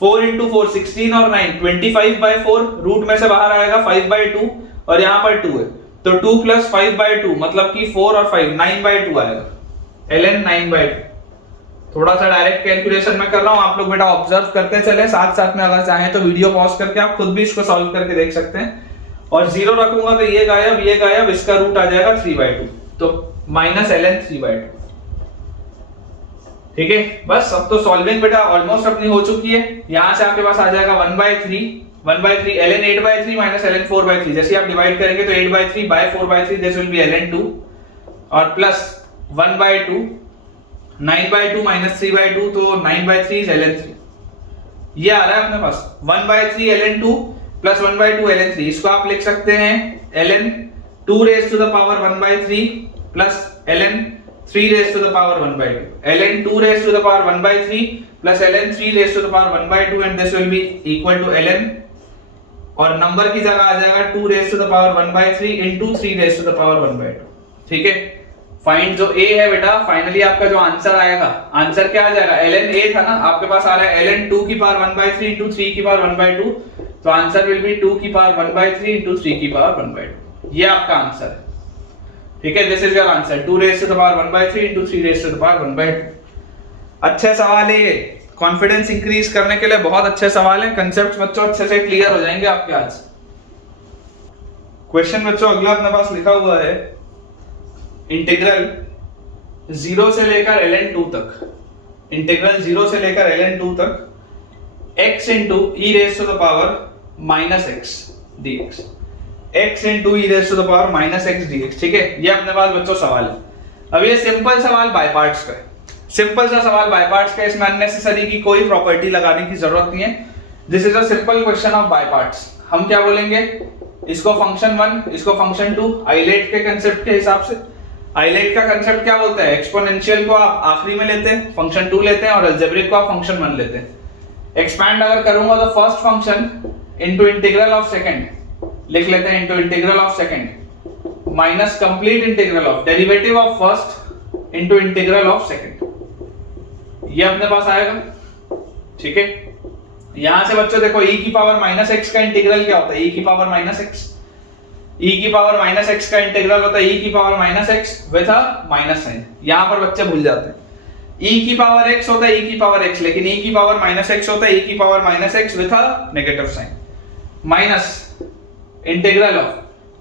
4 इंटू 4 16 और 9 25/4, रूट में से बाहर आएगा 5/2, और यहां पर 2 है तो 2 प्लस 5/2 मतलब कि 4 और 5 9/2 आएगा, ln 9/2। थोड़ा सा डायरेक्ट कैलकुलेशन में कर रहा हूं, आप लोग बेटा ऑब्जर्व करते चले, साथ साथ में अगर चाहें तो वीडियो पॉज करके आप खुद भी इसको सॉल्व करके देख सकते हैं। और 0 रखूंगा तो ये गायब, इसका रूट आ जाएगा 3/2, तो माइनस ln 3/2, ठीक है। बस अब तो सॉल्विंग बेटा ऑलमोस्ट अपनी हो चुकी है। यहां से आपके पास आ जाएगा 1/3 ln 8/3 माइनस ln 4/3। जैसे आप डिवाइड करेंगे तो 8/3 by 4/3 this will be ln 2, और प्लस 1/2 9/2 माइनस 3/2, तो 9/3 इज ln 3। ये आ रहा है अपने पास 1/3 ln 2 प्लस 1/2 ln 3। इसको आप लिख सकते हैं ln 2 raise to the power 1/3 plus ln 3 raise to the power 1/2, ln 2 raise to the power 1/3 plus ln 3 raise to the power 1/2, and this will be equal to ln, और नंबर की जगह आ जाएगा 2 raise to the power 1/3 into 3 raise to the power 1/2, ठीक है। फाइंड जो a है बेटा, फाइनली आपका जो आंसर आएगा, आंसर क्या आ जाएगा, ln a था ना, आपके पास आ रहा है ln 2 की पावर 1/3 इनटू 3 की पावर 1/2, तो आंसर विल बी 2 की पावर 1/3 इनटू 3 की पावर 1/2। ये आपका आंसर है, ठीक है। This is your answer, 2 raise to the power 1/3 into 3 raise to the power 1/2। अच्छे सवाल है ये, कॉन्फिडेंस इंक्रीज करने के लिए बहुत अच्छे सवाल हैं। कांसेप्ट बच्चों अच्छे से क्लियर हो जाएंगे आपके आज। क्वेश्चन बच्चों अगला अपने पास लिखा हुआ है, इंटीग्रल 0 से लेकर ln 2 तक, इंटीग्रल 0 से लेकर ln 2 तक x into e raise to the power minus x dx, x into e raise to the power minus x dx, ठीक है। ये अपने पास बच्चों सवाल है। अब ये सिंपल सवाल बाय पार्ट्स का है, सिंपल सा सवाल बाय पार्ट्स का, इसमें अननेसेसरी की कोई प्रॉपर्टी लगाने की जरूरत नहीं है। This is a simple question of by parts. हम क्या बोलेंगे, इसको फंक्शन 1, इसको फंक्शन 2, आइलेट के कंसेप्ट के हिसाब से। आइलेट का कंसेप्ट क्या बोलता है, एक्सपोनेंशियल को आप आखिरी में लेते हैं, फंक्शन 2 लेते हैं, और अलजेब्रिक को आप फंक्शन 1 लेते हैं। एक्सपैंड अगर करूंगा तो first function into integral of second लिख लेते हैं, into integral of second minus complete integral of derivative of first into integral of second. ये अपने पास आएगा, ठीक है। यहां से बच्चों देखो e की पावर माइनस एक्स का इंटीग्रल क्या होता है, e की पावर माइनस एक्स, e की पावर माइनस एक्स का इंटीग्रल होता है e की power minus x with a minus sign. यहां पर बच्चे भूल जाते हैं, e की पावर x होता है e की पावर x, लेकिन e की पावर माइनस x होता है e की power minus x with a negative sign, minus integral of,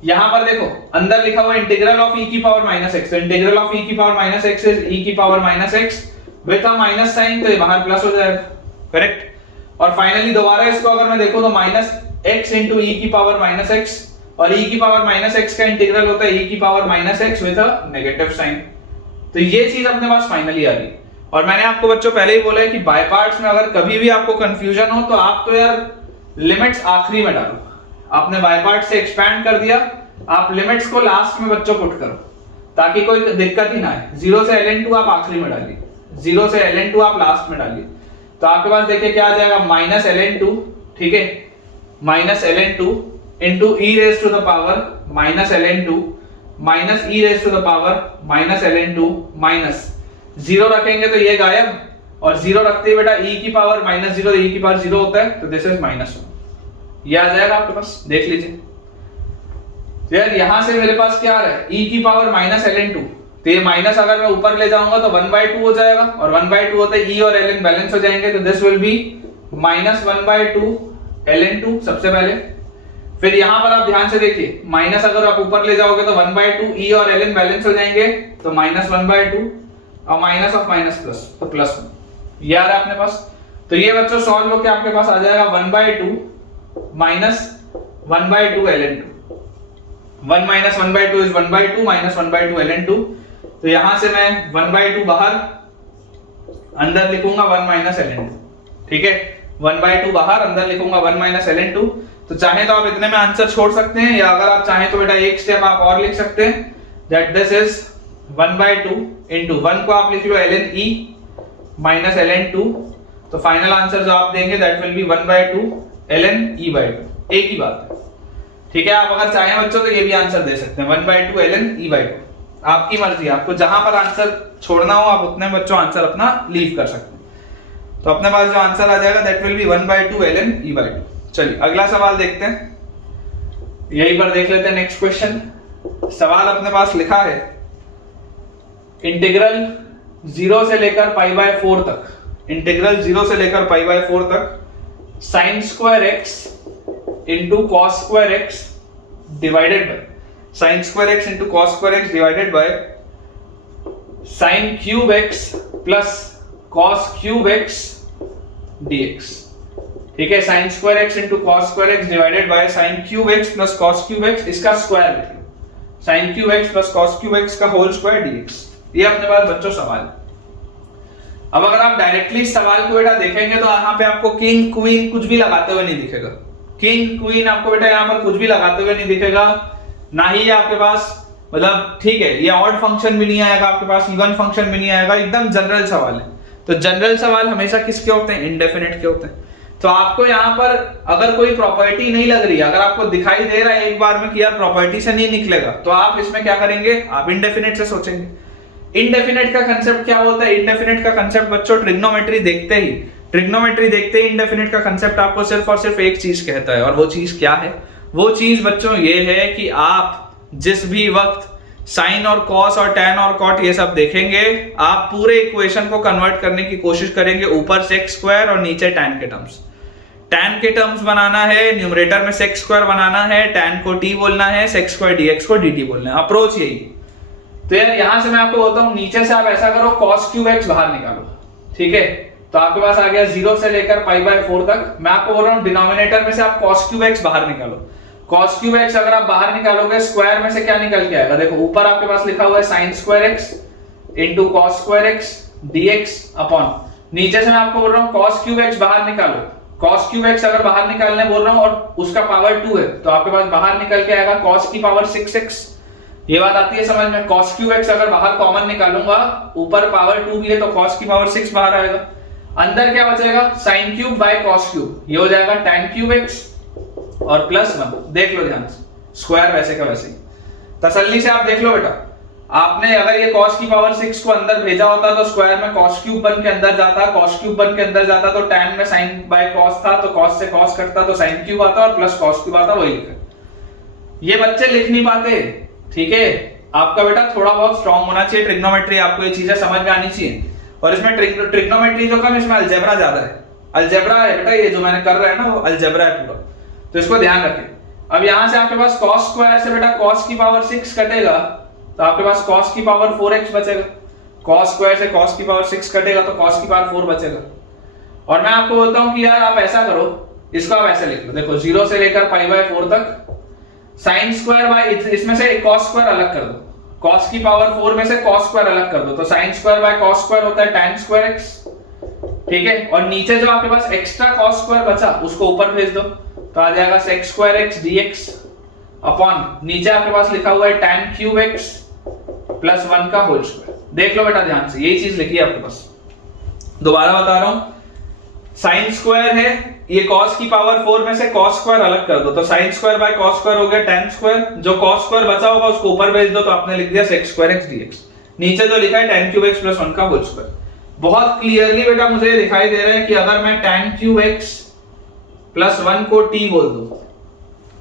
यहां पर देखो अंदर लिखा हुआ इंटीग्रल ऑफ e की पावर माइनस x, तो इंटीग्रल ऑफ e की power minus x is e की power minus x with a minus sign, तो ये बाहर प्लस हो जाएगा, करेक्ट। और फाइनली दोबारा इसको अगर मैं देखूं तो माइनस x इनटू e की पावर माइनस x, और e की पावर माइनस x का इंटीग्रल होता है e की power minus x with a negative sign. तो ये चीज अपने पास फाइनली आ रही। और मैंने आपको बच्चों पहले ही बोला है कि बाय पार्ट्स में अगर कभी भी आपको कंफ्यूजन हो तो आप तो यार लिमिट्स आखिरी में डालो। आपने बाय पार्ट से एक्सपैंड कर दिया, आप लिमिट्स को लास्ट में बच्चों पुट करो ताकि कोई दिक्कत ही ना आए। 0 से ln 2 आप आखिरी में डालिए, 0 से ln 2 आप लास्ट में डालिए, तो आपके पास देखिए क्या आ जाएगा, माइनस ln 2, ठीक है, minus ln 2 into e raise to the power minus ln 2 minus e raise to the power minus ln 2 minus 0 रखेंगे तो ये गायब, और 0 रखते ही बेटा e की पावर -0 e की पावर 0 होता है, तो दिस इज -1। ये आ जाएगा आपके पास, देख लीजिए। तो यार यहां से मेरे पास क्या आ रहा है, e की पावर -ln2, तो ये माइनस अगर मैं ऊपर ले जाऊंगा तो 1/2 हो जाएगा, और 1/2 होता है e और ln बैलेंस हो जाएंगे, तो दिस विल बी -1/2 ln2 सबसे पहले। फिर यहां पर आप ध्यान से देखिए, माइनस अगर आप ऊपर ले जाओगे तो 1/2 e और ln बैलेंस हो जाएंगे, तो -1/2 और माइनस ऑफ माइनस प्लस, तो +1। ये आ रहा है अपने पास। तो ये बच्चों सॉल्व होके आपके पास आ जाएगा 1/2 -1/2 ln2। 1 - 1/2 is 1/2 -1/2 ln2। तो यहां से मैं 1/2 बाहर, अंदर लिखूंगा 1 - ln2, ठीक है। 1/2 बाहर, अंदर लिखूंगा 1 - ln2। तो चाहे तो आप इतने में आंसर छोड़ सकते हैं, या अगर आप चाहें तो बेटा एक स्टेप आप और लिख सकते हैं, दैट दिस इज 1/2 into 1 को आप लिख लो ln e minus ln2, तो फाइनल आंसर जो आप देंगे that will be 1/2 ln e/2। एक ही बात है, ठीक है। आप अगर चाहें बच्चों तो ये भी आंसर दे सकते हैं 1/2 ln e/2, आपकी मर्जी, आपको जहां पर आंसर छोड़ना हो आप उतने बच्चों आंसर अपना लीव कर सकते हैं। तो अपने पास जो आंसर आ जाएगा that will be 1/2 ln e/2। चलिए अगला सवाल देखते हैं, यहीं पर देख लेते हैं नेक्स्ट क्वेश्चन। सवाल अपने पास लिखा है, इंटीग्रल 0 से लेकर π/4 तक, इंटीग्रल 0 से लेकर π/4 तक sin² x into cos² x divided bye sin² x into cos² x divided bye sin³ x plus cos³ x dx, ठीक है। sin² x into cos² x divided bye sin³ x plus cos³ x, इसका स्क्वायर लिख लो, sin³ x plus cos³ x का होल स्क्वायर dx। ये अपने पास बच्चों सवाल। अब अगर आप डायरेक्टली इस सवाल को बेटा देखेंगे तो यहाँ पे आपको किंग क्वीन कुछ भी लगाते हुए नहीं दिखेगा, किंग क्वीन आपको बेटा यहाँ पर कुछ भी लगाते हुए नहीं दिखेगा, ना ही आपके पास मतलब, ठीक है, ये ऑड फंक्शन भी नहीं आएगा आपके पास, इवन फंक्शन भी नहीं आएगा, एकदम जनरल सवाल है। तो जनरल सवाल हमेशा किसके होते हैं, इंडेफिनिट के होते हैं। तो आपको यहाँ पर अगर कोई प्रॉपर्टी नहीं लग रही, अगर आपको दिखाई दे रहा है एक बार में कि यार प्रॉपर्टी से नहीं निकलेगा, तो आप इसमें क्या करेंगे, आप इंडेफिनिट से सोचेंगे। इंडेफिनिट का कंसेप्ट क्या होता है, इंडेफिनिट का कंसेप्ट बच्चों ट्रिग्नोमेट्री देखते ही, ट्रिग्नोमेट्री देखते ही इंडेफिनिट का कंसेप्ट आपको सिर्फ और सिर्फ एक चीज कहता है, और वो चीज क्या है, वो चीज बच्चों ये है कि आप जिस भी वक्त साइन और कॉस और टैन और कॉट ये सब देखेंगे, आप पूरे इक्वेशन को कन्वर्ट करने की कोशिश करेंगे, ऊपर sec² और नीचे टैन के टर्म्स। टैन के टर्म्स बनाना है, न्यूमरेटर में sec² बनाना है, टैन को t बोलना है, sec² dx को dt बोलना है, अप्रोच यही। तो यार यहां से मैं आपको बोलता हूं, नीचे से आप ऐसा करो cos³ x बाहर निकालो, ठीक है। तो आपके पास आ गया 0 से लेकर π/4 तक। मैं आपको बोल रहा हूं डिनोमिनेटर में से आप cos³ x बाहर निकालो। cos³ x अगर आप बाहर निकालोगे, स्क्वायर में से क्या निकल के आएगा, देखो ऊपर आपके पास लिखा हुआ है sin² x into cos² x dx upon, नीचे से मैं आपको बोल रहा हूं cos³ x बाहर निकालो। cos³ x अगर बाहर निकालने बोल रहा हूं और उसका पावर 2 है, तो आपके पास बाहर निकल के आएगा cos की पावर 6x। ये बात आती है समझ में। cos³ x अगर बाहर कॉमन निकालूंगा, ऊपर पावर 2 भी है, तो cos की पावर 6 बाहर आएगा। अंदर क्या बचेगा, sin³ बाय cos³, ये हो जाएगा tan³ x और +1। देख लो ध्यान से, स्क्वायर वैसे का वैसे ही, तसल्ली से आप देख लो बेटा। आपने अगर ये cos की पावर 6 को अंदर भेजा होता तो स्क्वायर में cos³ बन के अंदर जाता, cos³ बन के अंदर जाता तो tan में sin बाय cos था, तो cos से cos कटता तो sin³ आता और प्लस cos³ आता, वही लिखा। ये बच्चे लिख नहीं पाते, ठीक है। आपका बेटा थोड़ा बहुत स्ट्रांग होना चाहिए, ट्रिग्नोमेट्री आपको ये चीजें समझ में आनी चाहिए। और इसमें ट्रिग्नोमेट्री जो कम, इसमें अलजेब्रा ज्यादा है। अलजेब्रा है बेटा, ये जो मैंने कर रहा है ना वो अलजेब्रा है पूरा, तो इसको ध्यान रखें। अब यहां से आपके पास cos² से बेटा cos की पावर 6 कटेगा, तो आपके पास cos की पावर 4x बचेगा। cos² से cos की पावर 6 कटेगा तो cos की पावर 4 बचेगा। और मैं आपको बोलता हूं कि यार आप ऐसा करो, इसको आप ऐसे लिख लो, देखो 0 से लेकर π/4 तक sin² बाय, इसमें से cos² अलग कर दो, cos की पावर 4 में से cos² अलग कर दो, तो sin² बाय cos² होता है tan² x, ठीक है। और नीचे जो आपके पास एक्स्ट्रा cos² बचा उसको ऊपर भेज दो, तो आ जाएगा sec² x dx अपॉन, नीचे आपके पास लिखा हुआ है tan³ x प्लस 1 का होल स्क्वायर। देख लो बेटा ध्यान से, यही चीज लिखी है आपके पास। दोबारा बता रहा हूं, sin² है, ये cos की पावर 4 में से cos² अलग कर दो, तो sin² बाय cos² हो गया tan², जो cos² बचा होगा उसको ऊपर भेज दो, तो आपने लिख दिया sec² x dx। नीचे जो लिखा है tan³ x प्लस 1 का होल स्क्वायर। बहुत क्लियरली बेटा मुझे दिखाई दे रहा है कि अगर मैं tan क्यूब x प्लस 1 को t बोल दूं,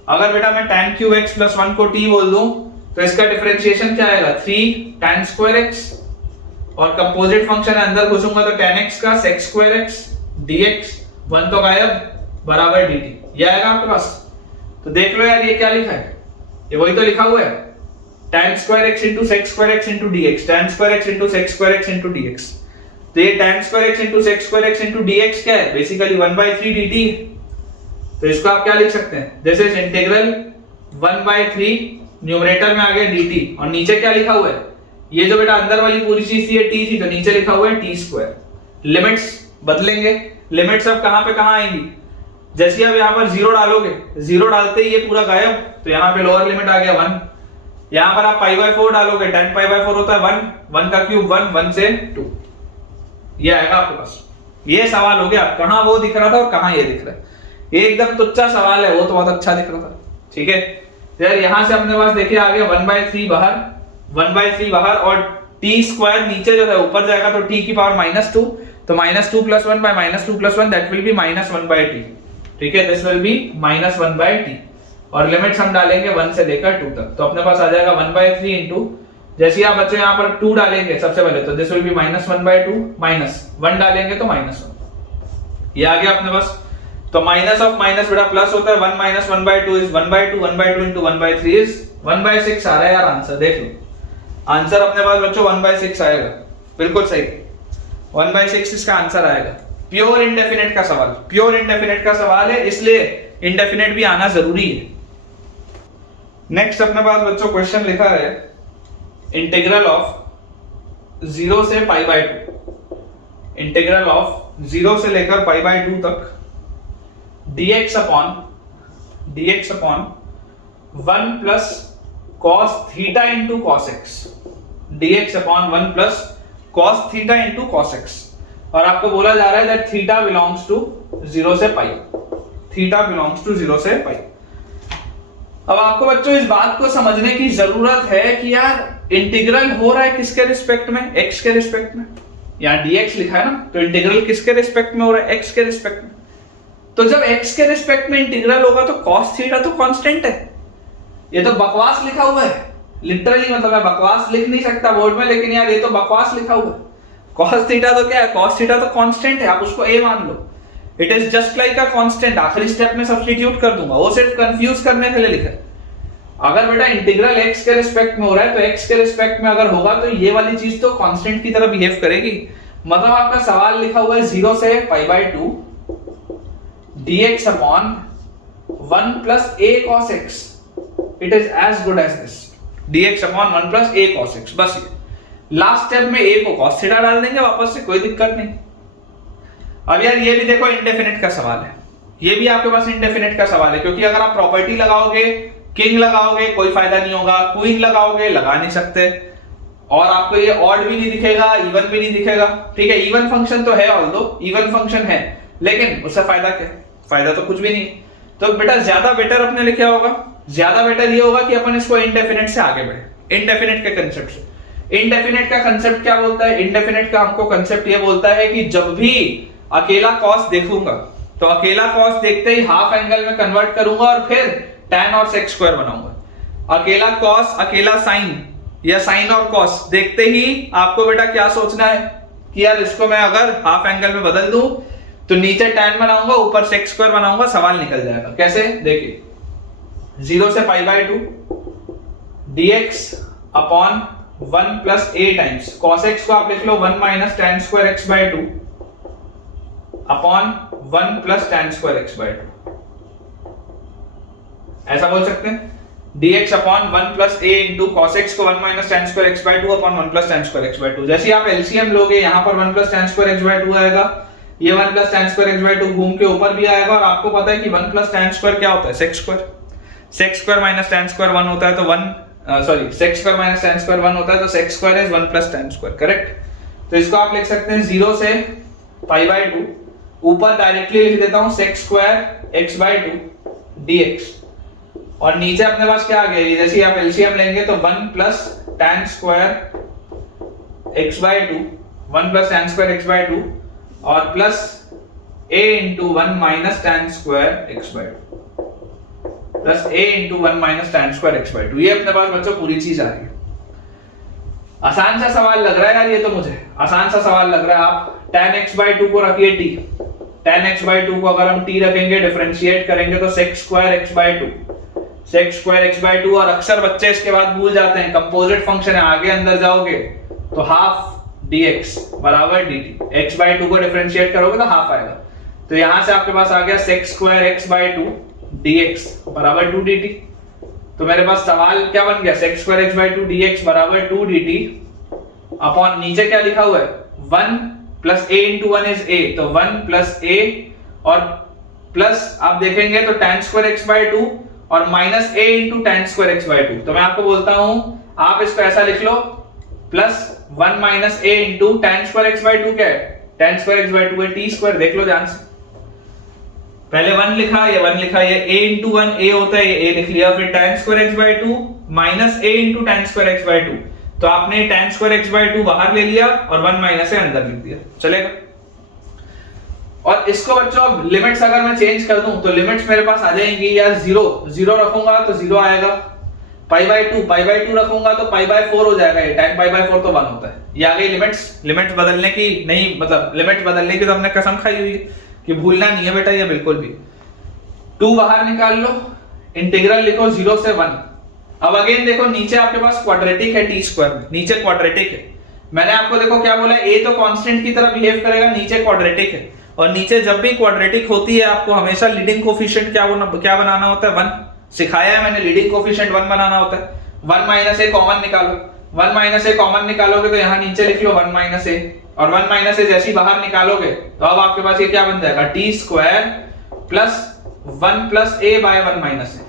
अगर बेटा मैं tan क्यूब x प्लस 1 को t बोल दूं तो इसका डिफरेंशिएशन क्या आएगा 3 tan स्क्वायर x, और कंपोजिट फंक्शन है अंदर घुसूंगा तो tan x का sec स्क्वायर x dx 1 तो गायब बराबर dt, ये आएगा आपके पास। तो देख लो यार ये क्या लिखा है, ये वही तो लिखा हुआ है tan square x into sec square x into dx, tan square x into sec square x into dx। तो ये tan square x into sec square x into dx क्या है, बेसिकली 1/3 dt है। तो इसको आप क्या लिख सकते हैं, दिस इज इंटीग्रल 1/3, न्यूमरेटर में आ गया dt, और नीचे क्या लिखा हुआ है, ये जो बेटा अंदर वाली पूरी चीज थी ये t थी, तो नीचे लिखा हुआ है t स्क्वायर। लिमिट्स बदलेंगे, लिमिट्स अब कहां पे कहां आएंगी, जैसे आप यहाँ पर 0 डालोगे, 0 डालते ही ये पूरा गायब, तो यहाँ पे लोअर लिमिट आ गया 1। यहाँ पर आप π/4 डालोगे, tan π/4 होता है 1, 1 का क्यूब 1, 1 से 2, ये आएगा आपके पास। ये सवाल हो गया, कहां वो दिख रहा था और कहां ये दिख रहा है, एकदम तुच्चा सवाल है, वो तो बहुत अच्छा दिख रहा था। ठीक है यार, यहां से अपने पास देखिए आ गया 1/3 बाहर, 1/3 बाहर, और t स्क्वायर नीचे जो है ऊपर जाएगा तो t की पावर -2, तो -2 + 1 by -2 + 1 that will be -1/t। ठीक है, दिस विल बी -1/t, और लिमिट्स हम डालेंगे 1 से लेकर 2 तक, तो अपने पास आ जाएगा 1/3 इनटू, जैसे आप बच्चों यहाँ पर 2 डालेंगे सबसे पहले, तो दिस विल बी -1/2, -1 डालेंगे तो -1, ये आ गया अपने पास। तो माइनस ऑफ माइनस बेटा प्लस होता है, 1 - 1/2 इज 1/2, 1/2 into 1/3 इज 1/6 आ रहा है यार आंसर, देख लो आंसर अपने पास बच्चों 1/6 आएगा, बिल्कुल सही 1/6 इसका आंसर आएगा। प्योर इंडेफिनेट का सवाल, प्योर इंडेफिनेट का सवाल है, इसलिए इंडेफिनेट भी आना जरूरी है। नेक्स्ट अपने पास बच्चों क्वेश्चन लिखा है, इंटीग्रल ऑफ 0 से π/2, इंटीग्रल ऑफ 0 से लेकर π/2 तक dx upon 1 plus cos theta into cos x, dx upon 1 plus cos theta into cos x, और आपको बोला जा रहा है दैट थीटा बिलोंग्स टू 0 से पाई, थीटा बिलोंग्स टू 0 से पाई। अब आपको बच्चों इस बात को समझने की जरूरत है कि यार इंटीग्रल हो रहा है किसके रिस्पेक्ट में, x के रिस्पेक्ट में, यहाँ dx लिखा है ना, तो इंटीग्रल किसके रिस्पेक्ट में हो रहा है, x के रिस्पेक्ट में। तो जब x के रिस्पेक्ट में इंटीग्रल होगा तो cos थीटा तो कांस्टेंट है, ये तो बकवास लिखा हुआ है, लिटरली मतलब मैं बकवास लिख नहीं सकता बोर्ड में, लेकिन यार ये तो बकवास लिखा हुआ है। cos थीटा तो क्या है, cos थीटा तो कांस्टेंट है, आप उसको a मान लो, it is just like a constant, आखिरी स्टेप में सब्स्टिट्यूट कर दूंगा, वो सिर्फ कंफ्यूज करने के लिए लिखा है। अगर बेटा इंटीग्रल x के रिस्पेक्ट में हो रहा है तो x के रिस्पेक्ट में अगर होगा तो ये वाली चीज तो कांस्टेंट की तरह बिहेव करेगी, मतलब आपका सवाल लिखा हुआ है 0 से π/2 dx upon 1 plus a cos x, it is as good as this, dx upon 1 plus a cos x, बस ये लास्ट स्टेप में a को cos थीटा डाल देंगे वापस से, कोई दिक्कत नहीं। अब यार ये भी देखो इंडेफिनिट का सवाल है, ये भी आपके पास इंडेफिनिट का सवाल है, क्योंकि अगर आप प्रॉपर्टी लगाओगे, किंग लगाओगे कोई फायदा नहीं होगा, क्वीन लगाओगे लगा नहीं सकते, और आपको ये ऑड भी नहीं दिखेगा, इवन भी नहीं दिखेगा। ठीक है, इवन फंक्शन तो है, ऑल्दो इवन फंक्शन है, लेकिन उससे फायदा क्या, फायदा तो कुछ भी नहीं। तो बेटा ज्यादा बेटर अपने लिए क्या होगा, ज्यादा बेटर ये होगा कि अपन इसको इंडेफिनिट से आगे बढ़े, इंडेफिनिट के कंसेप्ट से। इंडेफिनिट का कंसेप्ट क्या बोलता है, इंडेफिनिट का हमको कंसेप्ट ये बोलता है कि जब भी अकेला कॉस देखूंगा तो अकेला कॉस देखते ही हाफ एंगल में कन्वर्ट करूंगा और फिर tan और sec स्क्वायर बनाऊंगा। अकेला कॉस, अकेला साइन या साइन और कॉस देखते ही आपको बेटा क्या सोचना है कि यार इसको मैं अगर हाफ एंगल में बदल दूं तो नीचे tan बनाऊंगा, ऊपर sec स्क्वायर बनाऊंगा, सवाल निकल जाएगा। कैसे, देखिए 0 से π/2 dx upon 1 plus a times cos x को आप लिख लो 1 minus tan square x/2 upon 1 plus tan square x/2, ऐसा बोल सकते हैं। dx upon 1 plus a into cos x को 1 minus tan square x/2 upon 1 plus tan square x/2। जैसे आप एलसीएम लोगे, यहाँ पर 1 प्लस tan स्क्वायर x/2 आएगा, ये 1 प्लस tan स्क्वायर x/2 घूम के ऊपर भी आएगा, और आपको पता है कि 1 प्लस tan स्क्वायर क्या होता है, sec square, sec square minus tan square 1 होता है, तो 1 sec square minus tan square 1 होता है, तो sec square is 1 plus tan square, correct. तो इसको आप लिख सकते हैं 0 से π/2, ऊपर डायरेक्टली लिख देता हूं sec स्क्वायर x/2 dx, और नीचे अपने पास क्या आ गया, जैसे आप एलसीएम लेंगे तो 1 plus tan square x/2 1 plus tan square x by 2 और plus a into 1 minus tan square x by 2 plus a into 1 minus tan square x by 2। ये अपने पास बच्चों पूरी चीज आ रही है। आसान सा सवाल लग रहा है यार, ये तो मुझे आसान सा सवाल लग रहा है। आप tan x बाय 2 को रखिए t, tan x बाय 2 को अगर हम t रखेंगे, डिफरेंशिएट करेंगे तो sec square x by 2, sec square x by 2। और अक्सर बच्चे इसके बाद भूल जाते हैं, कंपोजिट फंक्शन है, आगे अंदर जाओगे तो हाफ dx बराबर dt, x बाय 2 को डिफरेंशिएट करोगे तो हाफ आएगा। तो यहां से आपके पास आ गया sec square x by 2 dx बराबर 2 dt। तो मेरे पास सवाल क्या बन गया, sec square x by 2 dx बराबर 2 dt अपॉन नीचे क्या लिखा हुआ है 1 plus a into 1 is a, तो 1 प्लस a और प्लस आप देखेंगे तो tan स्क्वायर x बाय 2 और minus a into tan square x by 2। तो मैं आपको बोलता हूं आप इसको ऐसा लिख लो plus 1 minus a into tan square x by 2 क्या है, tan स्क्वायर x बाय 2 है t स्क्वायर। देख लो ध्यान से, पहले 1 लिखा, ये 1 लिखा, ये a इंटू 1 a होता है, ये a लिख लिया, फिर tan square x by 2 minus a into tan square x by 2। तो आपने tan स्क्वायर x बाय 2 बाहर ले लिया और 1 माइनस ए अंदर लिख दिया, चलेगा। और इसको बच्चों अब लिमिट्स अगर मैं चेंज कर दूं तो लिमिट्स मेरे पास आ जाएंगी यार, 0 रखूंगा तो 0 आएगा, पाई बाय 2 रखूंगा तो पाई बाय 4 हो जाएगा, ये tan पाई बाय 4 तो 1 होता है। ये आ गई लिमिट्स बदलने की नहीं, मतलब लिमिट बदलने की तो हमने कसम खाई हुई है कि भूलना नहीं है बेटा ये बिल्कुल भी। 2 बाहर निकाल लो, इंटीग्रल लिखो 0 से 1। अब अगेन देखो नीचे आपके पास क्वाड्रेटिक है, टी स्क्वायर में नीचे क्वाड्रेटिक है। मैंने आपको देखो क्या बोला, ए तो कांस्टेंट की तरह बिहेव करेगा, नीचे क्वाड्रेटिक है, और नीचे जब भी क्वाड्रेटिक होती है आपको हमेशा लीडिंग कोफिशिएंट क्या बनाना होता है 1। सिखाया है मैंने, लीडिंग कोफिशिएंट 1 बनाना होता है। 1 माइनस ए कॉमन निकालो, 1 माइनस ए कॉमन निकालोगे तो यहाँ नीचे लिख लो 1 माइनस ए, और 1 माइनस ए जैसे ही बाहर निकालोगे तो अब आपके पास ये क्या बन जाएगा, टी स्क्वायर प्लस 1 प्लस ए बाय 1 माइनस ए।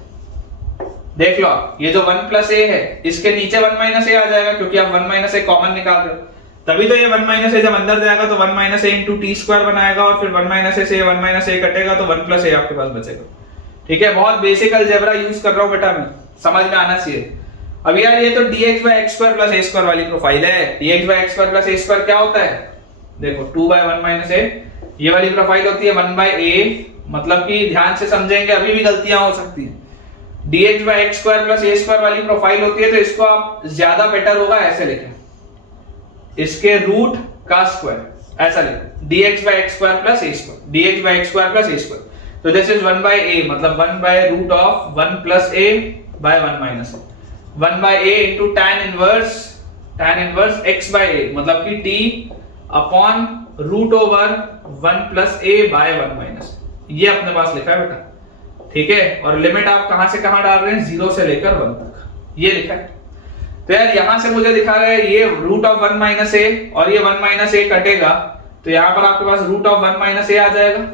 देख लो आप, ये जो 1 प्लस ए है इसके नीचे 1 माइनस ए आ जाएगा क्योंकि आप 1 माइनस ए कॉमन निकाल रहे हो, तभी तो ये 1 माइनस ए जब अंदर जाएगा तो 1 minus a into T square बनाएगा, और फिर 1 माइनस ए से 1 माइनस ए कटेगा तो 1 प्लस ए आपके पास बचेगा। ठीक है, बहुत बेसिक अलजेब्रा यूज कर रहा हूं बेटा मैं, समझ में आना चाहिए। अब यार ये तो dx by x square plus a square वाली प्रोफाइल है। dx by x square plus a square क्या होता है, देखो 2 by 1 minus a, ये वाली प्रोफाइल होती है 1 by a, मतलब कि ध्यान से समझेंगे अभी भी गलतियां हो सकती हैं। dx by x square plus a square वाली प्रोफाइल होती है तो इसको आप ज्यादा बेटर होगा ऐसे लिखें, इसके रूट का स्क्वायर ऐसा लिखें, dx by x square plus a square, dx by x square plus a square। तो दिस इज 1 by a, मतलब 1 by root of 1 plus a by 1 minus a, 1 by a into tan inverse x by a, मतलब कि t upon root over 1 plus a by 1 minus, ये अपने पास लिखा है बेटा। ठीक है, और लिमिट आप कहां से कहां डाल रहे हैं, 0 से लेकर 1 तक, ये लिखा है। तो यार यहां से मुझे दिखा रहा है ये रूट ऑफ 1 माइनस ए, और ये 1 माइनस ए कटेगा तो यहां पर आपके पास रूट ऑफ 1 माइनस ए आ जाएगा।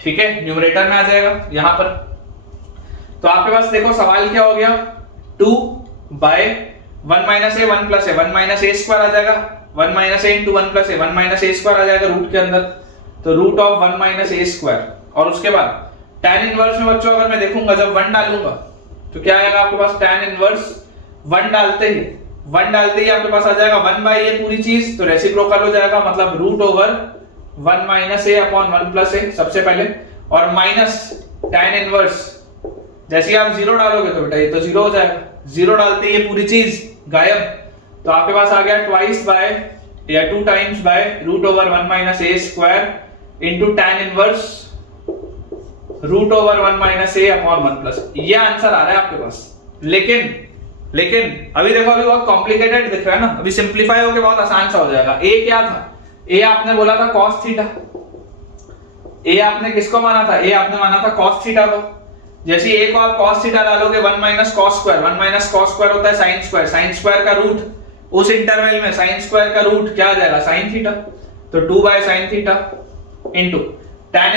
ठीक है, न्यूमरेटर में आ जाएगा यहां पर। तो आपके पास देखो सवाल क्या हो गया, 2 by 1 minus a 1 plus a, 1 minus a square आ जाएगा, 1 minus a into 1 plus a, 1 minus a square आ जाएगा रूट के अंदर, तो root of 1 minus a square. और उसके बाद tan इनवर्स में बच्चों अगर मैं देखूंगा जब 1 डालूंगा तो क्या आएगा आपके पास, tan इनवर्स 1 डालते ही आपके पास आ जाएगा 1 बाय ये पूरी चीज, तो रेसिप्रोकल हो जाएगा, मतलब root over 1 minus a upon 1 plus ए सबसे पहले, और माइनस tan इनवर्स, जैसे ही आप 0 डालोगे तो बेटा ये तो 0 हो जाएगा, 0 डालते ही ये पूरी चीज गायब, तो आपके पास आ गया ट्वाइस बाय या 2 times by root over 1 minus a square into tan inverse root over 1 minus a upon 1 plus, ये आंसर आ रहा है आपके पास। लेकिन अभी देखो अभी बहुत कॉम्प्लिकेटेड दिख रहा है ना, अभी सिंपलीफाई होके बहुत आसान सा हो जाएगा। ए क्या था, ए आपने बोला था cos थीटा, ए आपने किसको माना था, ए आपने माना था cos थीटा को। जैसे ए को आप cos थीटा डालोगे 1 minus cos square, 1 minus cos square होता है sin स्क्वायर, sin स्क्वायर का रूट उस इंटरवल में sin स्क्वायर का रूट क्या आ जाएगा sin थीटा, तो 2 by sin theta into tan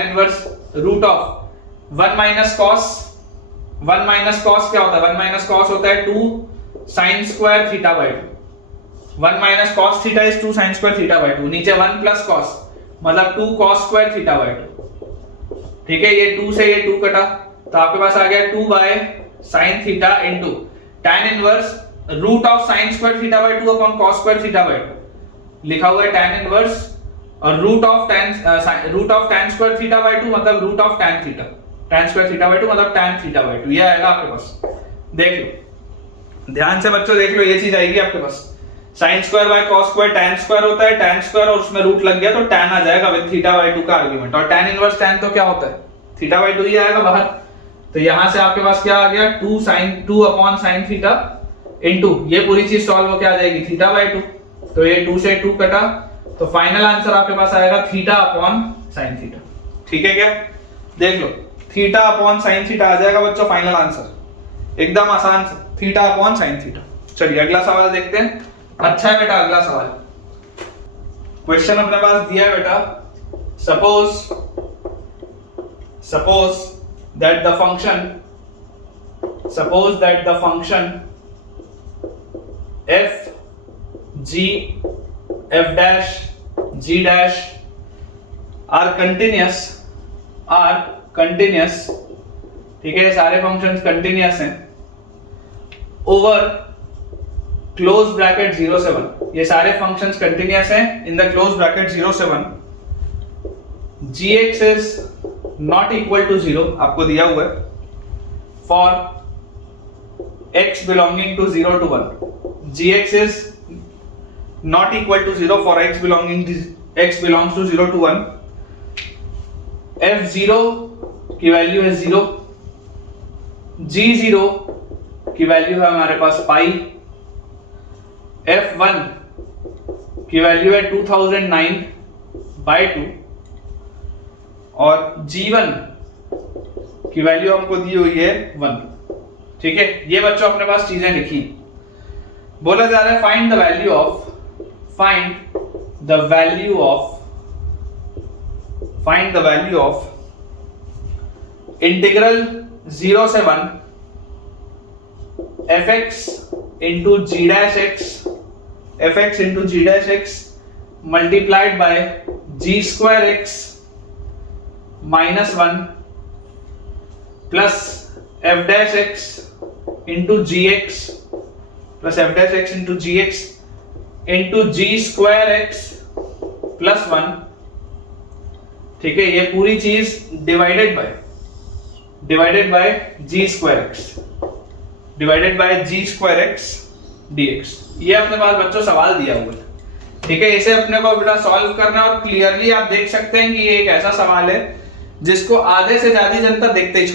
inverse root of 1 minus cos क्या होता है, 1 माइनस cos होता है 2 sin square theta by 2, 1 minus cos theta is 2 sin square theta by 2, नीचे 1 प्लस cos मतलब 2 cos स्क्वायर थीटा बाय 2। ठीक है, ये 2 से ये 2 कटा तो आपके पास आ गया 2 by sin theta into tan inverse root of sine square theta by 2 upon cos square theta by 2 लिखा हुआ है tan इनवर्स, और root of tan square theta by 2 मतलब root of tan theta, tan square theta by 2 मतलब tan थीटा बाय 2, ये आएगा आपके पास। देख लो ध्यान से बच्चों, देख लो ये चीज आएगी आपके पास, sine square by cos square tan square होता है, tan स्क्वायर और उसमें रूट लग गया तो tan आ जाएगा विद थीटा बाय 2 का आर्गुमेंट, और tan इनवर्स tan तो क्या होता है थीटा बाय 2 ही आएगा बाहर। तो यहां से आपके पास क्या आ गया 2 अपॉन साइन थीटा इनटू ये पूरी चीज सॉल्व होके आ जाएगी थीटा बाय 2, तो ये 2 से 2 कटा, तो फाइनल आंसर आपके पास आएगा थीटा अपॉन साइन थीटा। ठीक है क्या, देख लो थीटा अपॉन साइन थीटा आ जाएगा बच्चों फाइनल आंसर, एकदम आसान थीटा अपॉन साइन थीटा। चलिए अगला सवाल देखते हैं। अच्छा है बेटा, अगला सवाल क्वेश्चन अपने पास दिया है बेटा, suppose that the function f g f dash g dash are continuous, ठीक है, सारे फंक्शंस कंटिन्यूअस हैं ओवर क्लोज ब्रैकेट 0 से 1, ये सारे फंक्शंस कंटिन्यूअस हैं इन द क्लोज ब्रैकेट 0 से 1, gx is not equal to 0 आपको दिया हुआ है for x belonging to 0 to 1, gx is not equal to 0 for x belongs to 0 to 1, f0 की वैल्यू है 0, g0 की वैल्यू है हमारे पास पाई, f1 की वैल्यू है 2009/2 और g1 की वैल्यू हमको दी हुई है 1। ठीक है, ये बच्चों अपने पास चीजें लिखी, बोला जा रहा है find the value of integral 0 से 1 fx into g dash x multiplied by g square x minus 1 plus f dash x into gx plus f dash x into gx into g square x plus 1। ठीक है, ये पूरी चीज divided by g square x dx, ये अपने पास बच्चों सवाल दिया हुआ है। ठीक है, इसे अपने को बेटा सॉल्व करना, और क्लियरली आप देख सकते हैं कि ये एक ऐसा सवाल है जिसको आधे से ज्यादा जनता देखते ही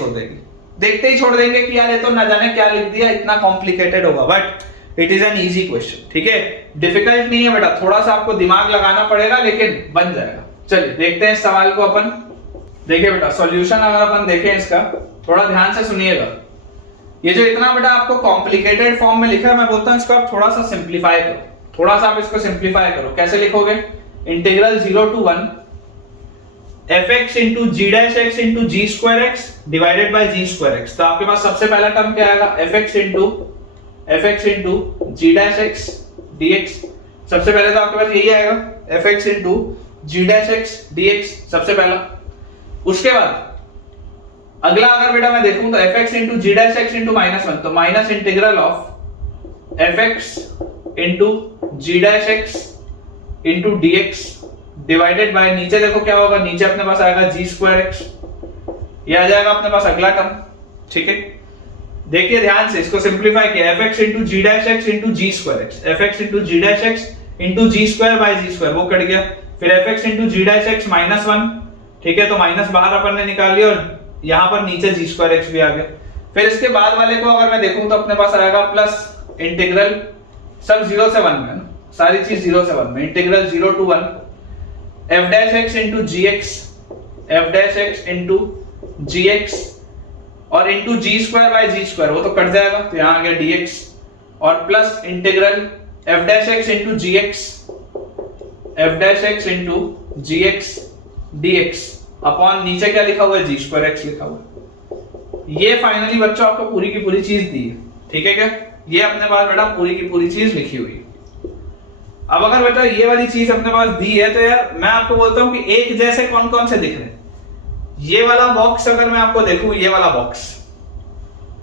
छोड़ देंगे कि यार ये तो ना जाने क्या लिख दिया, इतना कॉम्प्लिकेटेड होगा, but it is an easy question. ठीक है, डिफिकल्ट नहीं है बेटा, थोड़ा सा आपको दिमाग लगाना पड़ेगा लेकिन बन जाएगा। चलिए देखते हैं इस सवाल को अपन। देखिए बेटा सॉल्यूशन अगर अपन देखें इसका, थोड़ा ध्यान से सुनिएगा, ये जो इतना बेटा आपको कॉम्प्लिकेटेड फॉर्म में लिखा है, मैं बोलता हूं इसको आप थोड़ा सा सिंप्लीफाई करो, थोड़ा सा आप इसको सिंप्लीफाई करो। कैसे लिखोगे, integral 0 to 1 fx into g dash x into g square x divided by g square x, तो आपके पास सबसे पहला टर्म क्या आएगा, fx into g dash x dx, सबसे पहले तो आपके पास यही आएगा fx into g dash x dx सबसे पहला। उसके बाद अगला अगर बेटा मैं देखूं तो fx into g dash x into -1, तो minus integral of fx into g dash x into dx divided by, नीचे देखो क्या होगा, नीचे अपने पास आएगा g square x, ये आ जाएगा अपने पास अगला टर्म। ठीक है, देखिए ध्यान से इसको सिंप्लीफाई किया, fx into g dash x into g square x, fx into g dash x into g square by g square, वो कट गया, फिर fx into g dash x -1, ठीक है, तो माइनस बाहर अपन ने निकाल लिया और यहां पर नीचे g square x भी आ गया। फिर इसके बाद वाले को अगर मैं देखूं तो अपने पास आएगा प्लस इंटीग्रल, सब 0 से 1 में, सारी चीज 0 से 1 में, integral 0 to 1 f dash x into gx, f dash x into gx और into g square by g square, वो तो कट जाएगा, तो यहां आ गया dx, और plus integral f dash x into gx, f dash x into gx dx upon नीचे क्या लिखा हुआ है, g square x लिखा हुआ है। ये फाइनली बच्चों आपको पूरी की पूरी चीज दी है। ठीक है क्या, ये अपने पास बेटा पूरी की पूरी चीज लिखी हुई है। अब अगर बेटा ये वाली चीज अपने पास दी है तो यार मैं आपको बोलता हूं कि एक जैसे कौन कौन से दिख रहे हैं। ये वाला बॉक्स अगर मैं आपको देखूं, ये वाला बॉक्स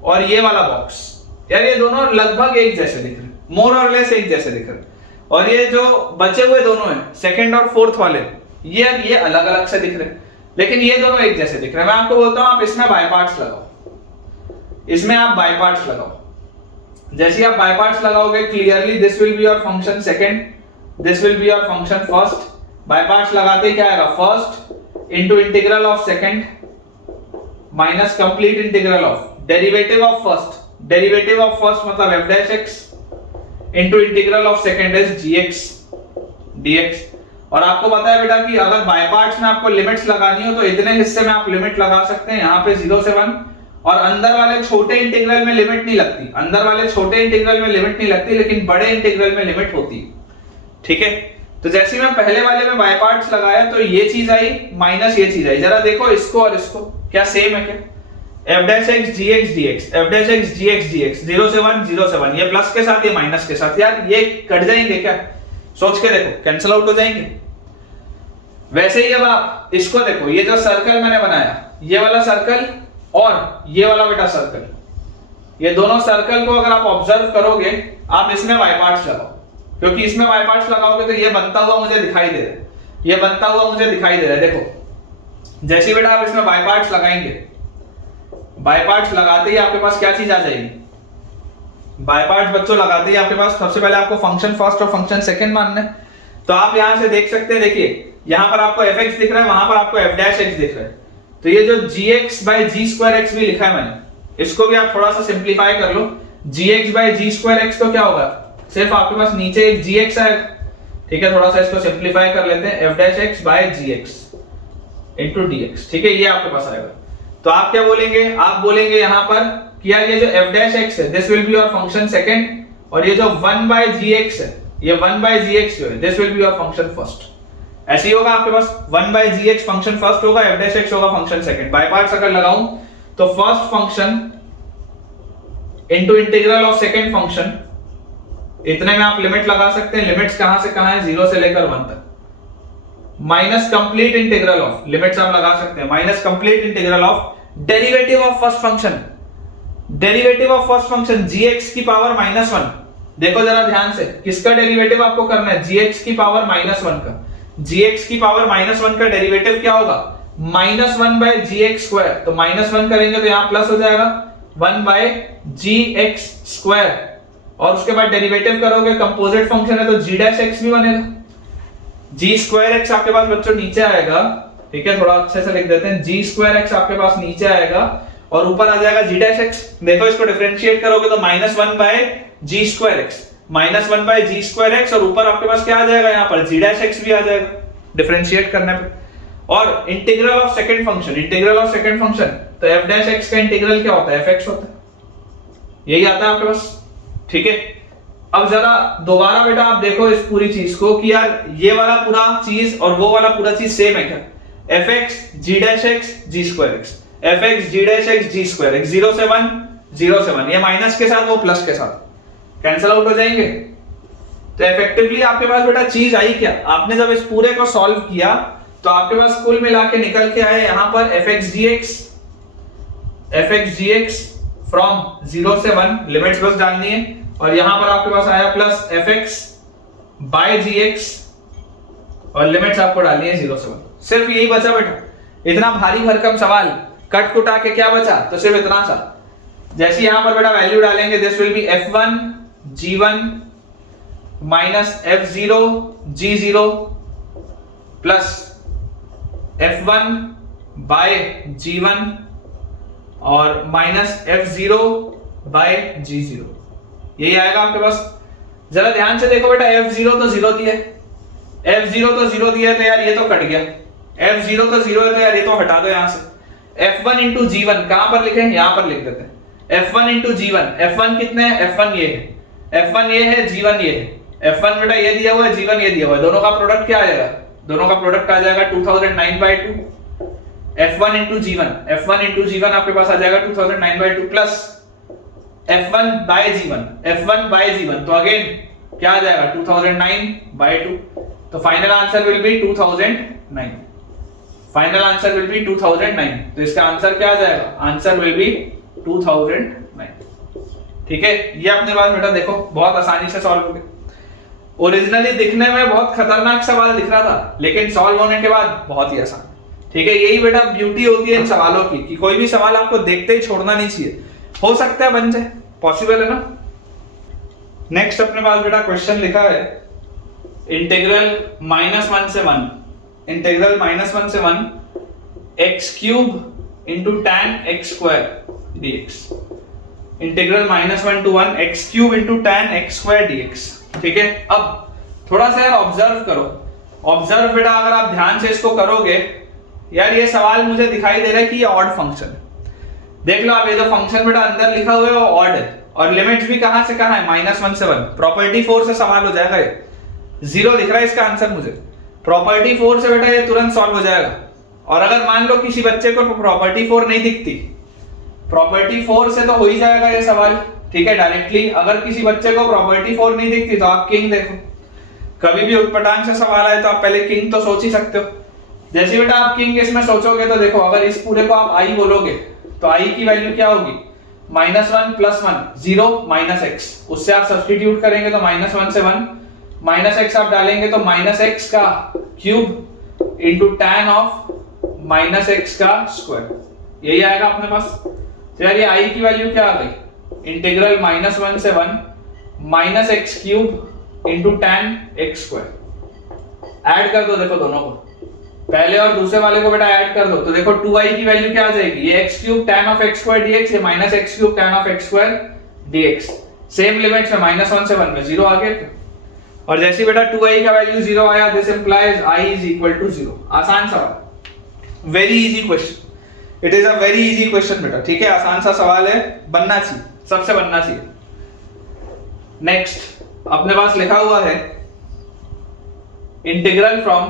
और ये वाला बॉक्स, यार ये दोनों लगभग एक जैसे दिख रहे हैं, मोर और लेस एक जैसे दिख रहे हैं। और ये जो बचे हुए दोनों हैं सेकंड और फोर्थ वाले, ये अलग अलग से दिख रहे हैं, लेकिन ये दोनों एक जैसे दिख रहे हैं। मैं आपको बोलता हूं आप इसमें बाय पार्ट्स लगाओ, इसमें आप बाय पार्ट्स लगाओ। जैसे आप बाय पार्ट्स लगाओगे, clearly this will be your function second, this will be your function first. By parts लगाते ही क्या आएगा, first into integral of second minus complete integral of derivative of first, derivative of first मतलब f dash x into integral of second is gx dx। और आपको पता है बेटा कि अगर बाय पार्ट्स में आपको लिमिट्स लगानी हो तो इतने हिस्से में आप लिमिट लगा सकते हैं, यहाँ पे 0 से 1, और अंदर वाले छोटे इंटीग्रल में लिमिट नहीं लगती, अंदर वाले छोटे इंटीग्रल में लिमिट नहीं लगती, लेकिन बड़े इंटीग्रल में लिमिट होती है। ठीक है, तो जैसे मैं पहले वाले में बाय पार्ट्स लगाया तो ये चीज आई माइनस ये चीज आई। जरा देखो इसको और इसको, क्या सेम है क्या? f dash x gx dx, f dash x gx dx 0 से 1 0 से 1, ये प्लस के साथ ये माइनस के साथ, यार ये कट जाएंगे क्या? सोच के देखो, कैंसिल आउट हो जाएंगे। वैसे ही अब आप इसको देखो, ये जो सर्कल मैंने बनाया, ये वाला सर्कल और ये वाला बेटा सर्कल, ये दोनों सर्कल को अगर आप ऑब्जर्व करोगे, आप इसमें बाय पार्ट्स लगाओ, क्योंकि इसमें बाय पार्ट्स लगाओगे तो ये बनता हुआ मुझे दिखाई दे रहा है, ये बनता हुआ मुझे दिखाई दे रहा है। देखो जैसे बेटा आप इसमें बाय पार्ट्स लगाएंगे, बाय पार्ट्स लगाते ही आपके पास क्या चीज आ जाएगी, बाय पार्ट्स बच्चों लगाते ही आपके पास सबसे पहले आपको फंक्शन फर्स्ट और फंक्शन सेकंड मानना है। तो आप यहां से देख सकते हैं, देखिए यहां पर आपको fx दिख रहा है, वहां पर आपको f डैश x दिख रहा है। तो ये जो gx by g square x भी लिखा है मैंने, इसको भी आप थोड़ा सा सिंप्लीफाई कर लो। gx by g square x तो क्या होगा, सिर्फ आपके पास नीचे एक gx आएगा। ठीक है, थोड़ा सा इसको सिंप्लीफाई कर लेते हैं, f dash x by gx into dx। ठीक है, ये आपके पास आएगा। तो आप क्या बोलेंगे, आप बोलेंगे यहां पर कि यार ये जो f डैश x है this will be your function second, और ये जो 1 बाय gx है, ये 1 बाय gx जो है this will be your function first. ऐसे ही होगा आपके पास, 1 बाय gx फंक्शन फर्स्ट होगा, f डैश x होगा फंक्शन सेकंड। बाय पार्ट्स अगर लगाऊं तो first function into integral of second function, इतने में आप लिमिट लगा सकते हैं। लिमिट्स कहां से कहां है, 0 से लेकर 1 तक, minus complete integral of, limits आप लगा सकते हैं, minus complete integral of derivative of first function, derivative of first function gx की पावर -1। देखो जरा ध्यान से, किसका डेरिवेटिव आपको करना है, gx की पावर -1 का। gx की पावर -1 का डेरिवेटिव क्या होगा, -1 बाय gx स्क्वायर। तो -1 करेंगे तो यहां प्लस हो जाएगा 1 बाय gx स्क्वायर, और उसके बाद डेरिवेटिव करोगे, कंपोजिट फंक्शन है तो g डैश x भी बनेगा। g स्क्वायर x आपके पास बच्चों नीचे आएगा। ठीक है, थोड़ा अच्छे से लिख देते हैं, g स्क्वायर x आपके पास नीचे आएगा और ऊपर आ जाएगा g डैश x। देखो इसको डिफरेंशिएट करोगे तो -1 by g square x, -1 by g square x, और ऊपर आपके पास क्या आ जाएगा, यहाँ पर g डैश x भी आ जाएगा डिफरेंशिएट करने पे। और integral of second function, integral of second function, तो f डैश x का इंटीग्रल क्या होता है, fx होता है, यही आता है आपके पास। ठीक है, अब जरा दोबारा बेटा आप देखो इस पूरी चीज को कि यार ये वाला पूरा चीज और वो वाला पूरा चीज सेम है क्या, fx g dash x g square x, fx g dash x g square x, 0 से 1 0 से 1, ये माइनस के साथ वो प्लस के साथ कैंसिल आउट हो जाएंगे। तो इफेक्टिवली आपके पास बेटा चीज आई क्या, आपने जब इस पूरे को सॉल्व किया तो आपके पास कुल मिला के निकल के आए यहां पर fx gx फ्रॉम 0 से 1, लिमिट्स बस डालनी है, और यहां पर आपके पास आया प्लस fx बाय gx, और लिमिट्स आपको डालनी है 0 से 1। सिर्फ यही बचा बेटा, इतना भारी भरकम सवाल कट कुटा के क्या बचा, तो सिर्फ इतना सा। जैसे यहां पर बेटा वैल्यू डालेंगे, this will be f1 g1 minus f0 g0 plus f1 by g1 और माइनस f0 बाय g0, यही आएगा आपके पास। जरा ध्यान से देखो बेटा, f0 तो 0 दिया है, f0 तो 0 दिया है, तो यार ये तो कट गया, f0 तो 0 है तो यार ये तो हटा दो यहां से। f1 इंटू g1 कहां पर लिखे, यहां पर लिख देते हैं, f1 इंटू g1, f1 कितने है, f1 ये है, f1 ये है, g1 ये है, f1 बेटा ये दिया हुआ है, g1 ये दिया हुआ है, दोनों का प्रोडक्ट क्या आ जाएगा, दोनों का प्रोडक्ट आ जाएगा 2009/2, f1 into g1, f1 into g1 आपके पास आ जाएगा 2009/2 plus f1 by g1, f1 by g1, तो अगेन क्या आ जाएगा 2009/2। तो final answer will B 2009, final answer will B 2009। तो इसका आंसर क्या आ जाएगा, आंसर विल बी 2009। ठीक है, ये अपने पास बेटा देखो बहुत आसानी से सॉल्व हो गया। ओरिजिनली दिखने में बहुत खतरनाक सवाल दिख रहा था, लेकिन सॉल्व होने के बाद बहुत ही आसान। ठीक है, यही बेटा ब्यूटी होती है इन सवालों की कि कोई भी सवाल आपको देखते ही छोड़ना नहीं चाहिए, हो सकता है बन जाए, पॉसिबल है ना। नेक्स्ट अपने पास बेटा क्वेश्चन लिखा है इंटीग्रल -1 से 1, इंटीग्रल -1 से 1 x³ into tan x² dx, integral -1 to 1 x³ into tan x² dx। ठीक है, अब थोड़ा सा यार ऑब्जर्व करो, ऑब्जर्व बेटा अगर आप ध्यान से इसको करोगे, यार ये सवाल मुझे दिखाई दे रहा है कि ये ऑड फंक्शन है। देख लो आप, ये जो फंक्शन बेटा अंदर लिखा हुआ है वो ऑड है, और लिमिट्स भी कहां से कहां है, -1 से 1। प्रॉपर्टी 4 से सवाल हो जाएगा, ये 0 दिख रहा है इसका आंसर मुझे, प्रॉपर्टी 4 से बेटा ये तुरंत सॉल्व हो जाएगा। और अगर मान लो किसी बच्चे को प्रॉपर्टी 4 नहीं दिखती, प्रॉपर्टी 4 से तो हो ही जाएगा ये सवाल। ठीक है, डायरेक्टली अगर किसी बच्चे को प्रॉपर्टी 4 नहीं दिखती तो आप किंग देखो, कभी भी उटपटांग से सवाल आए तो आप पहले किंग तो सोच ही सकते हो। जैसे बेटा आप किंग इसमें सोचोगे तो देखो, अगर इस पूरे को आप आई बोलोगे तो आई की वैल्यू क्या होगी, -1 + 1 0 -x, उससे आप सब्स्टिट्यूट करेंगे तो -1 से 1 -x आप डालेंगे तो -x का cube into tan of -x का स्क्वायर, यही आएगा अपने पास। तो यार ये आई की वैल्यू क्या आ गई, इंटीग्रल -1 से 1 -x³ into tan x²। Add कर दो देखो दोनों को, पहले और दूसरे वाले को बेटा ऐड कर दो तो देखो 2i की वैल्यू क्या आ जाएगी, ये x³ tan of x² dx, ये -x³ tan of x² dx। Same limits में -1 से 1 में 0 आ गया, और जैसे बेटा 2i का वैल्यू 0 आया, दिस इंप्लाइज i = 0। आसान सवाल, very easy question, it is a very easy question बेटा। ठीक है, आसान सा सवाल है, बनना चाहिए, सबसे बनना चाहिए। नेक्स्ट अपने पास लिखा हुआ है इंटीग्रल फ्रॉम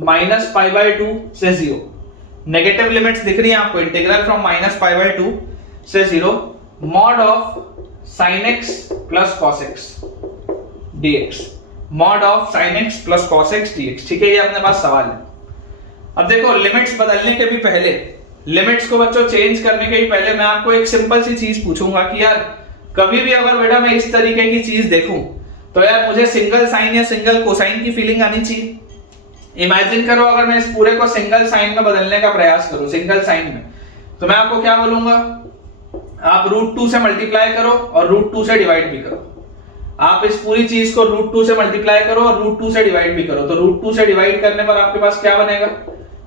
-π/2 से 0, नेगेटिव लिमिट्स दिख रही हैं आपको, इंटीग्रल फ्रॉम -π/2 से 0 mod of sin x plus cos x dx, mod of sin x plus cos x dx। ठीक है, ये अपने पास सवाल है। अब देखो लिमिट्स बदलने के भी पहले, लिमिट्स को बच्चों चेंज करने के भी पहले मैं आपको एक सिंपल सी चीज पूछूंगा कि यार कभी भी अगर बेटा मैं इस तरीके की चीज देखूं तो यार मुझे सिंगल साइन या सिंगल कोसाइन की फीलिंग आनी चाहिए। इमेजिन करो अगर मैं इस पूरे को सिंगल साइन में बदलने का प्रयास करूं, सिंगल साइन में, तो मैं आपको क्या बोलूंगा, आप √2 से मल्टीप्लाई करो और √2 से डिवाइड भी करो। आप इस पूरी चीज को √2 से मल्टीप्लाई करो और √2 से डिवाइड भी करो, तो √2 से डिवाइड करने पर आपके पास क्या बनेगा,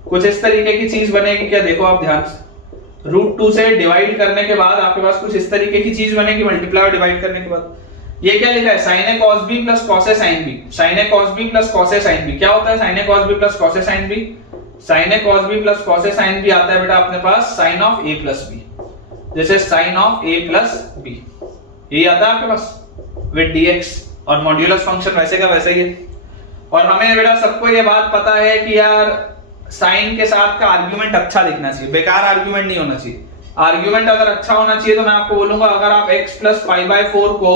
कुछ इस तरीके की चीज बनेगी। क्या देखो आप ध्यान से, √2 से डिवाइड करने के बाद आपके पास कुछ इस तरीके की चीज बनेगी, मल्टीप्लाई और डिवाइड करने के बाद। ये क्या लिखा है, sin a cos b plus cos a sin b, sin a cos b plus cos a sin b। क्या होता है sin a cos b plus cos a sin b, sin a cos b plus cos a sin b आता है बेटा अपने पास sin of a plus b, जैसे sin of a plus b, यही आता है आपके पास with dx, और मॉड्यूलस फंक्शन वैसे का वैसे ही है। और हमें बेटा सबको ये बात पता है कि यार साइन के साथ का आर्ग्यूमेंट अच्छा दिखना चाहिए, बेकार आर्ग्यूमेंट नहीं होना चाहिए। आर्ग्यूमेंट अगर अच्छा होना चाहिए तो मैं आपको बोलूंगा, अगर आप x + π/4 को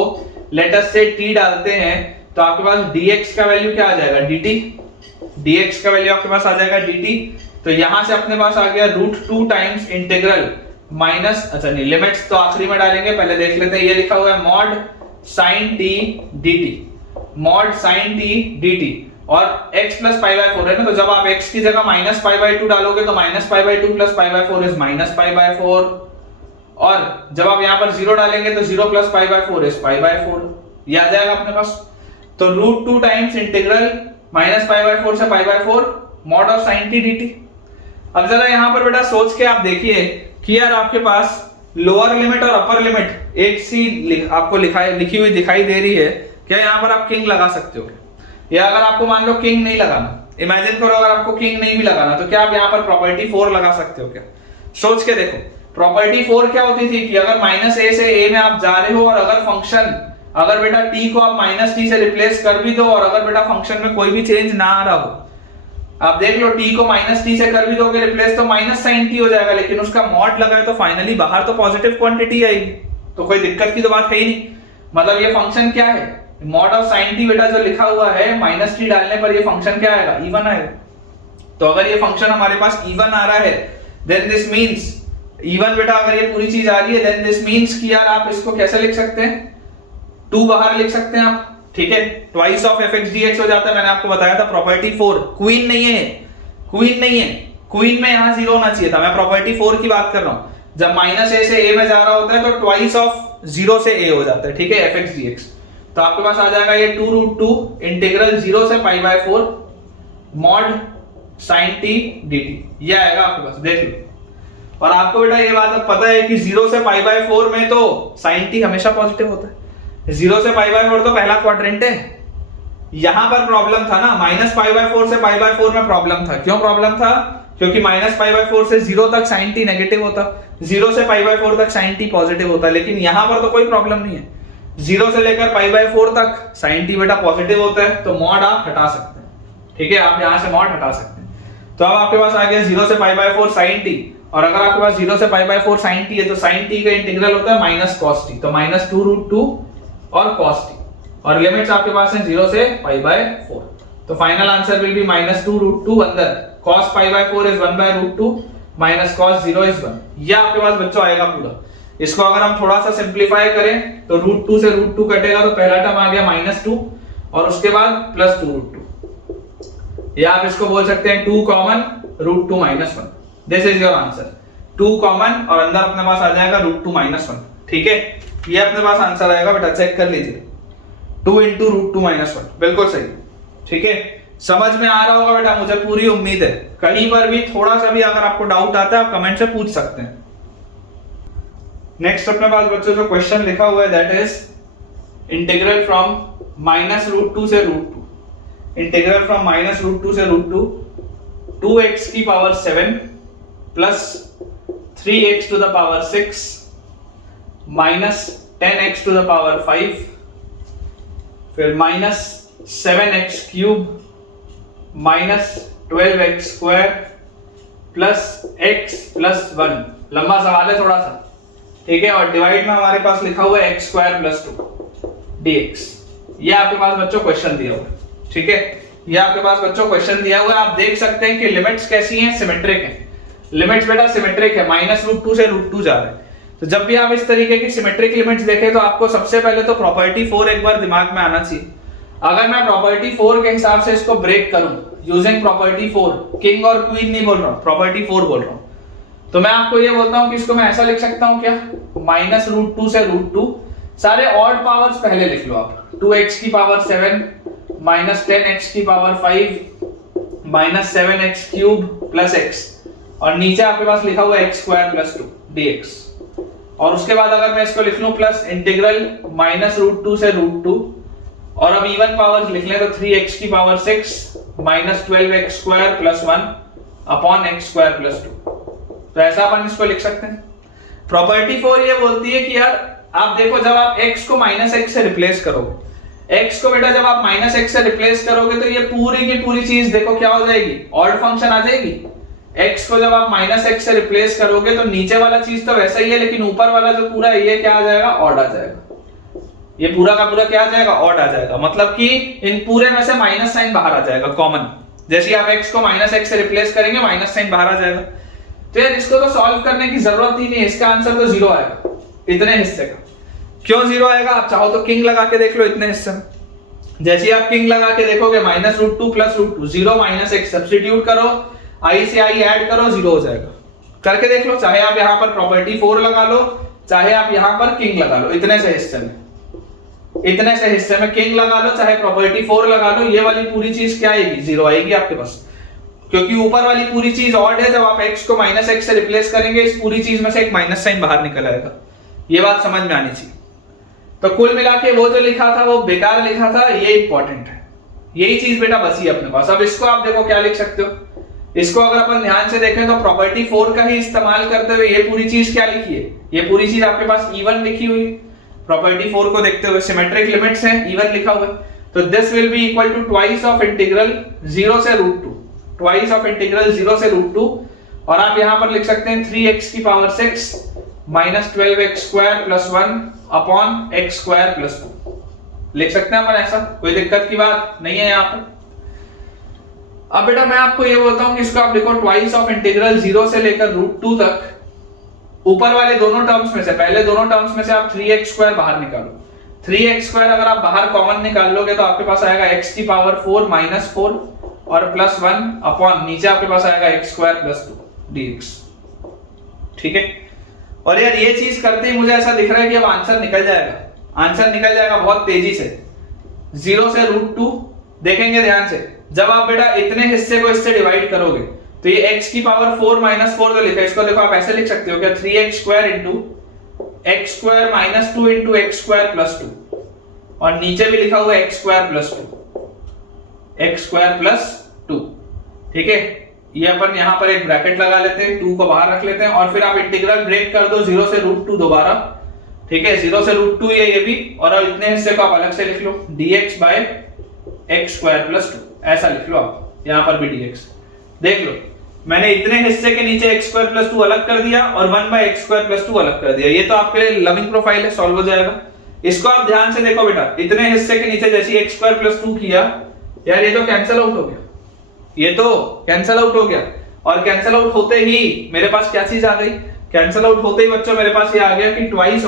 लेट अस से t डालते हैं तो आपके पास dx का वैल्यू क्या आ जाएगा, dt, dx का वैल्यू आपके पास आ जाएगा dt। तो यहां से अपने पास आ गया √2 टाइम्स इंटीग्रल माइनस, अच्छा नहीं लिमिट्स तो आखिरी में डालेंगे, पहले देख लेते हैं। ये लिखा हुआ है mod sin t dt, mod sin t dt, और x + π/4 है ना, तो जब आप x की जगह -π/2 डालोगे तो -π/2 + π/4 इज -π/4, और जब आप यहाँ पर 0 डालेंगे तो 0 + π/4 इज π/4, ये आ जाएगा अपने पास। तो √2 टाइम्स इंटीग्रल -π/4 से π/4 mod of sin t dt। अब जरा यहाँ पर बेटा सोच के आप देखिए कि यार आपके पास लोअर लिमिट और अपर लिमिट एक सी आपको लिखी हुई दिखाई दे रही है, क्या यहाँ पर आप किंग लगा सकते हो, या अगर आपको मान लो किंग नहीं लगाना, इमेजिन करो अगर आपको किंग नहीं भी लगाना, तो क्या आप यहाँ पर प्रॉपर्टी 4 लगा सकते हो क्या? सोच के देखो, प्रॉपर्टी 4 क्या होती थी कि अगर -a से a में आप जा रहे हो और अगर फंक्शन, अगर बेटा t को आप -t से रिप्लेस कर भी दो और अगर बेटा फंक्शन में कोई भी चेंज ना आ रहा हो, आप देख लो t को -t से कर भी दोगे रिप्लेस तो -sin t हो जाएगा, लेकिन उसका मॉड लगाए तो फाइनली बाहर तो पॉजिटिव क्वांटिटी आएगी, तो कोई दिक्कत की तो बात है ही नहीं। मतलब ये फंक्शन क्या है, मॉड ऑफ sin t बेटा जो लिखा हुआ है -t डालने पर ये फंक्शन क्या आएगा, इवन आएगा। तो अगर ये फंक्शन हमारे पास इवन आ रहा है, देन दिस मींस इवन बेटा अगर ये पूरी चीज आ रही है देन दिस मींस कि यार आप इसको कैसे लिख सकते हैं, 2 बाहर लिख सकते हैं आप, ठीक है, twice of F x D x हो जाता है। मैंने आपको बताया था प्रॉपर्टी 4, क्वीन नहीं है, क्वीन नहीं है, क्वीन में यहां 0 होना चाहिए था, मैं प्रॉपर्टी 4 की बात कर रहा हूं। जब माइनस ए से ए में जा रहा होता है तो ट्वाइस ऑफ 0 से ए हो जाता है, ठीक है, एफ एक्स डी एक्स। तो आपके पास आ जाएगा ये 2√2 इंटीग्रल 0 से π/4 मॉड sin t dt, ये आएगा आपके पास, देख लो। और आपको बेटा ये बात अब पता है कि 0 से π/4 में तो sin t हमेशा पॉजिटिव होता है, 0 से π/4 तो पहला क्वाड्रेंट है। यहां पर प्रॉब्लम था ना, -π/4 से π/4 में प्रॉब्लम था। क्यों प्रॉब्लम था? क्योंकि -π/4 से 0 तक sin t नेगेटिव होता, 0 से π/4 तक sin t पॉजिटिव होता, लेकिन यहां पर तो कोई प्रॉब्लम नहीं है, 0 से लेकर π/4 तक sin t बेटा पॉजिटिव होता है, तो मॉड आप हटा सकते हैं, ठीक है, आप यहां से मॉड हटा सकते हैं। तो अब आपके पास आ गया 0 से π/4 sin t, और अगर आपके पास 0 से π/4 sin t है तो sin t का इंटीग्रल होता है -cos t, तो -2√2 और cos t, और लिमिट्स आपके पास हैं 0 से π/4। तो फाइनल आंसर विल बी -2√2 अंदर, cos π/4 is 1/√2 minus cos 0 is 1। ये आपके पास बच्चों आएगा पूरा। इसको अगर हम थोड़ा सा सिंप्लीफाई करें तो √2 से √2 कटेगा, तो पहला टर्म आ गया -2 और उसके बाद +2√2, या आप इसको बोल सकते हैं 2 common √2 - 1। This is your answer, 2 common और अंदर अपने पास आ जाएगा √2 - 1, ठीक है, ये अपने पास आंसर आएगा बेटा, चेक कर लीजिए, 2 × √2 - 1, बिल्कुल सही, ठीक है। समझ में आ रहा होगा बेटा, मुझे पूरी उम्मीद है। कहीं पर भी थोड़ा सा भी अगर आपको डाउट आता है आप कमेंट से पूछ सकते हैं। नेक्स्ट अपने पास बच्चों जो क्वेश्चन लिखा हुआ है दैट इज इंटीग्रल फ्रॉम -√2 से √2, इंटीग्रल फ्रॉम -√2 से √2 2x की power 7 plus 3x to the power 6 minus 10x to the power 5 फिर minus 7x cube minus 12x square plus x plus 1। लंबा सवाल है थोड़ा सा, ठीक है, और डिवाइड में हमारे पास लिखा हुआ है x स्क्वायर प्लस 2 dx। ये आपके पास बच्चों क्वेश्चन दिया हुआ है, ठीक है, ये आपके पास बच्चों क्वेश्चन दिया हुआ है। आप देख सकते हैं कि लिमिट्स कैसी हैं, सिमेट्रिक हैं। लिमिट्स बेटा सिमेट्रिक है, -√2 से √2 जा रहे हैं। तो जब भी आप इस तरीके की सिमेट्रिक लिमिट्स देखें तो आपको सबसे पहले तो प्रॉपर्टी 4 एक बार दिमाग में आना चाहिए। अगर मैं प्रॉपर्टी 4 के हिसाब से इसको ब्रेक करूं यूजिंग प्रॉपर्टी 4, किंग और क्वीन नहीं बोल रहा हूं, प्रॉपर्टी 4 बोल रहा हूं, तो मैं आपको ये बोलता हूं कि इसको मैं ऐसा लिख सकता हूं क्या, -√2 से √2, सारे ऑड पावर्स पहले लिख लो आप, 2x की पावर 7 माइनस 10x की power 5 minus 7x cube plus x, और नीचे आपके पास लिखा हुआ है x स्क्वायर प्लस 2 dx। और उसके बाद अगर मैं इसको लिख लूं प्लस इंटीग्रल -√2 से √2, और अब इवन पावर्स लिख लें तो 3x की power 6 minus 12x square plus 1 upon x square plus 2। तो ऐसा अपन इसको लिख सकते हैं। प्रॉपर्टी 4 ये बोलती है कि यार आप देखो, जब आप x को -x से रिप्लेस करोगे, x को बेटा जब आप -x से रिप्लेस करोगे तो ये पूरी की पूरी चीज देखो क्या हो जाएगी, ऑड फंक्शन आ जाएगी। x को जब आप -x से रिप्लेस करोगे तो नीचे वाला चीज तो वैसा ही है, लेकिन ऊपर वाला जो पूरा है ये क्या आ जाएगा, ऑड आ जाएगा। ये पूरा का पूरा क्या आ जाएगा, ऑड आ जाएगा। मतलब कि इन पूरे में से माइनस साइन बाहर आ जाएगा कॉमन। जैसे ही आप x को -x से रिप्लेस करेंगे माइनस साइन बाहर आ जाएगा। तो यार इसको तो सॉल्व करने की जरूरत ही नहीं है, इसका आंसर तो 0 आएगा इतने हिस्से का। क्यों 0 आएगा, आप चाहो तो किंग लगा के देख लो इतने हिस्से में। जैसे ही आप किंग लगा के देखोगे -√2 प्लस √2 0 माइनस x सब्स्टिट्यूट करो, i से i ऐड करो, 0 हो जाएगा। करके देख लो, चाहे आप यहां पर प्रॉपर्टी 4 लगा लो, चाहे आप यहां पर किंग लगा लो, इतने से हिस्से में, इतने से हिस्से में किंग लगा लो, चाहे प्रॉपर्टी 4 लगा लो, ये वाली पूरी चीज क्या आएगी, 0 आएगी आपके पास। क्योंकि ऊपर वाली पूरी चीज ऑड है, जब आप x को -x से रिप्लेस करेंगे इस पूरी चीज में से एक माइनस साइन बाहर निकल आएगा। ये बात समझ में आनी चाहिए। तो कुल मिला के वो जो लिखा था वो बेकार लिखा था, ये इंपॉर्टेंट है। यही चीज बेटा बची अपने पास। अब इसको आप देखो क्या लिख सकते हो, इसको अगर अपन ध्यान से देखें तो प्रॉपर्टी 4 का ही इस्तेमाल करते हुए ये पूरी चीज क्या लिखी है, ये पूरी चीज आपके पास इवन लिखी हुई है। प्रॉपर्टी 4 को देखते हुए सिमेट्रिक लिमिट्स हैं, इवन लिखा हुआ है, तो this will be equal to twice of integral 0 से √2, ट्वाइस ऑफ इंटीग्रल 0 से √2, और आप यहां पर लिख सकते हैं 3x की power 6 minus 12x square plus 1 upon x square plus 2 लिख सकते हैं अपन ऐसा, कोई दिक्कत की बात नहीं है यहां पर। अब बेटा मैं आपको ये बोलता हूं कि इसको आप लिखो ट्वाइस ऑफ इंटीग्रल 0 से लेकर √2 तक ऊपर वाले दोनों टर्म्स में से, पहले दोनों टर्म्स में से आप 3x² बाहर निकालो। 3x² अगर आप बाहर कॉमन निकाल लोगे तो आपके पास आएगा x की पावर 4 माइनस 4 और प्लस 1 अपॉन नीचे आपके पास आएगा x² प्लस 2 dx। ठीक है, और यार ये चीज करते ही मुझे ऐसा दिख रहा है कि अब आंसर निकल जाएगा, आंसर निकल जाएगा बहुत तेजी से। 0 से √2 देखेंगे ध्यान से, जब आप बेटा इतने हिस्से को इससे डिवाइड करोगे तो ये x की पावर 4 माइनस 4 जो लिखा है इसको देखो आप ऐसे लिख सकते हो क्या, 3x² into x² minus 2 into x² plus 2 और नीचे भी लिखा हुआ है x² प्लस 2, x² प्लस 2। ठीक है, ये अपन यहां पर एक ब्रैकेट लगा लेते हैं, 2 को बाहर रख लेते हैं और फिर आप इंटीग्रल ब्रेक कर दो 0 से √2 दोबारा। ठीक है, 0 से √2 ये भी, और अब इतने हिस्से को आप अलग से लिख लो, dx बाय x² प्लस 2 ऐसा लिख लो आप, यहां पर भी dx। देख लो मैंने इतने हिस्से के नीचे x² प्लस 2 अलग कर दिया और 1 बाय x² प्लस 2 अलग कर दिया। ये तो आपके लिए लविंग प्रोफाइल है, सॉल्व हो जाएगा। इसको आप ध्यान से देखो बेटा, इतने हिस्से के नीचे जैसे x² प्लस 2 किया, यार ये तो कैंसिल आउट हो गया, ये तो कैंसिल आउट हो गया। और कैंसिल आउट होते ही मेरे पास क्या चीज आ गई, कैंसिल आउट होते ही बच्चों मेरे पास ये आ गया कि ट्वाइस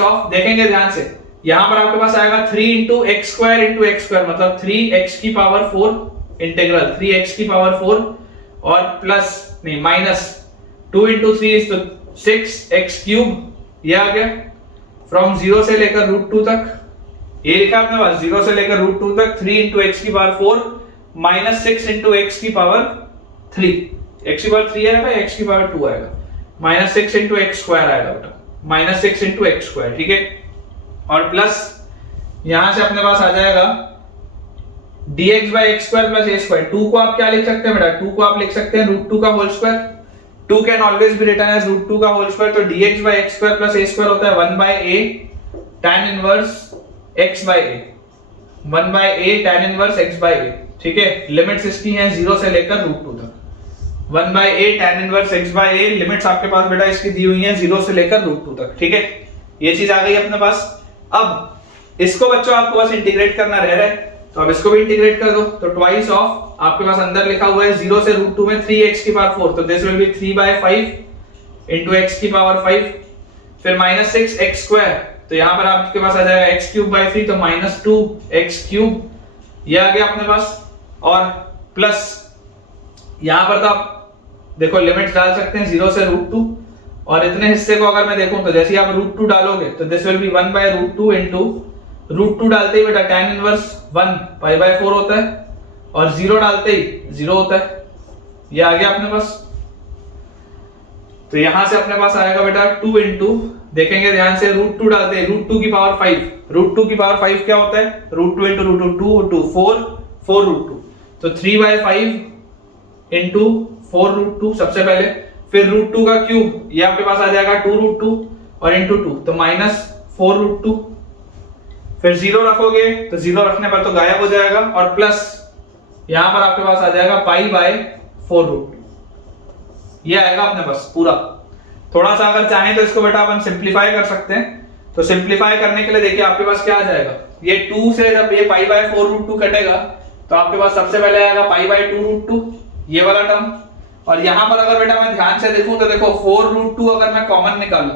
ऑफ देखेंगे ध्यान से, यहां पर आपके पास आएगा 3 इंटू x² मतलब 3x की पावर 4 इंटीग्रल 3x की पावर 4 और प्लस नहीं माइनस 2 इंटू 3 इज तो 6x³ ये आ गया। फ्रॉम 0 से लेकर √2 तक, ये लिखा अपने पास 0 से लेकर √2 तक 3 इंटू x की पावर 4 माइनस 6 इंटू x की पावर 3, x की पावर 3 आएगा, x की पावर 2 आएगा, माइनस 6 इंटू x² आएगा बेटा, माइनस 6 इंटू x²। ठीक है, और प्लस यहां से अपने पास आ जाएगा dx बाय x² प्लस a²। 2 को आप क्या लिख सकते हैं बेटा, 2 को आप लिख सकते हैं √2 का whole square, 2 can always be written as √2 का होल स्क्वायर। तो dx बाय x² प्लस a² होता है 1 by a tan inverse x by a, 1 by a tan inverse x by a। ठीक है, लिमिट्स इसकी हैं 0 से लेकर √2 तक, 1 by a tan inverse x by a, limits आपके पास बेटा इसकी दी हुई हैं 0 से लेकर √2 तक। ठीक है, ये चीज आ गई अपने पास। अब इसको बच्चों आपको बस इंटीग्रेट करना रह रहा है, तो अब इसको भी इंटीग्रेट कर दो। तो ट्वाइस ऑफ आपके पास अंदर लिखा हुआ है 0 से √2 में 3x की पावर 4, तो this will be 3 by 5 into x की पावर 5, फिर माइनस 6x², तो यहां पर आपके पास आ जाएगा x³ बाय 3, तो माइनस 2x³ ये आ गया अपने पास, और प्लस यहां पर तो आप देखो लिमिट डाल सकते हैं 0 से √2, और इतने हिस्से को अगर मैं देखूं तो जैसे आप √2 डालोगे तो this will be 1 by √2 into √2 डालते ही बेटा tan इनवर्स 1 पाई बाय 4 होता है, और 0 डालते ही 0 होता है, ये आ गया अपने पास। तो यहां से अपने पास आएगा बेटा 2 इंटू, देखेंगे ध्यान से, √2 डालते हैं √2 की पावर 5, √2 की पावर 5 क्या होता है, √2 इंटू √2 2 4 √2, तो 3 बाय 5 इंटू 4 √2 सबसे पहले, फिर √2 का क्यूब, ये आपके पास आ जाएगा 2 √2 और इंटू 2, तो माइनस 4 √2, फिर 0 रखोगे तो 0 रखने पर तो गायब हो जाएगा, और प्लस यहां पर आपके पास आ जाएगा पाई बाय 4 √2, ये आएगा अपने पास पूरा। थोड़ा सा अगर चाहें तो इसको बेटा अपन सिंप्लीफाई कर सकते हैं, तो सिंप्लीफाई करने के लिए देखिए आपके पास क्या आ जाएगा, ये 2 से जब ये पाई बाय 4 √2 कटेगा तो आपके पास सबसे पहले आएगा पाई बाय 2 √2 ये वाला टर्म, और यहां पर अगर बेटा मैं ध्यान से देखूं तो देखो 4 √2 अगर मैं कॉमन निकालूं,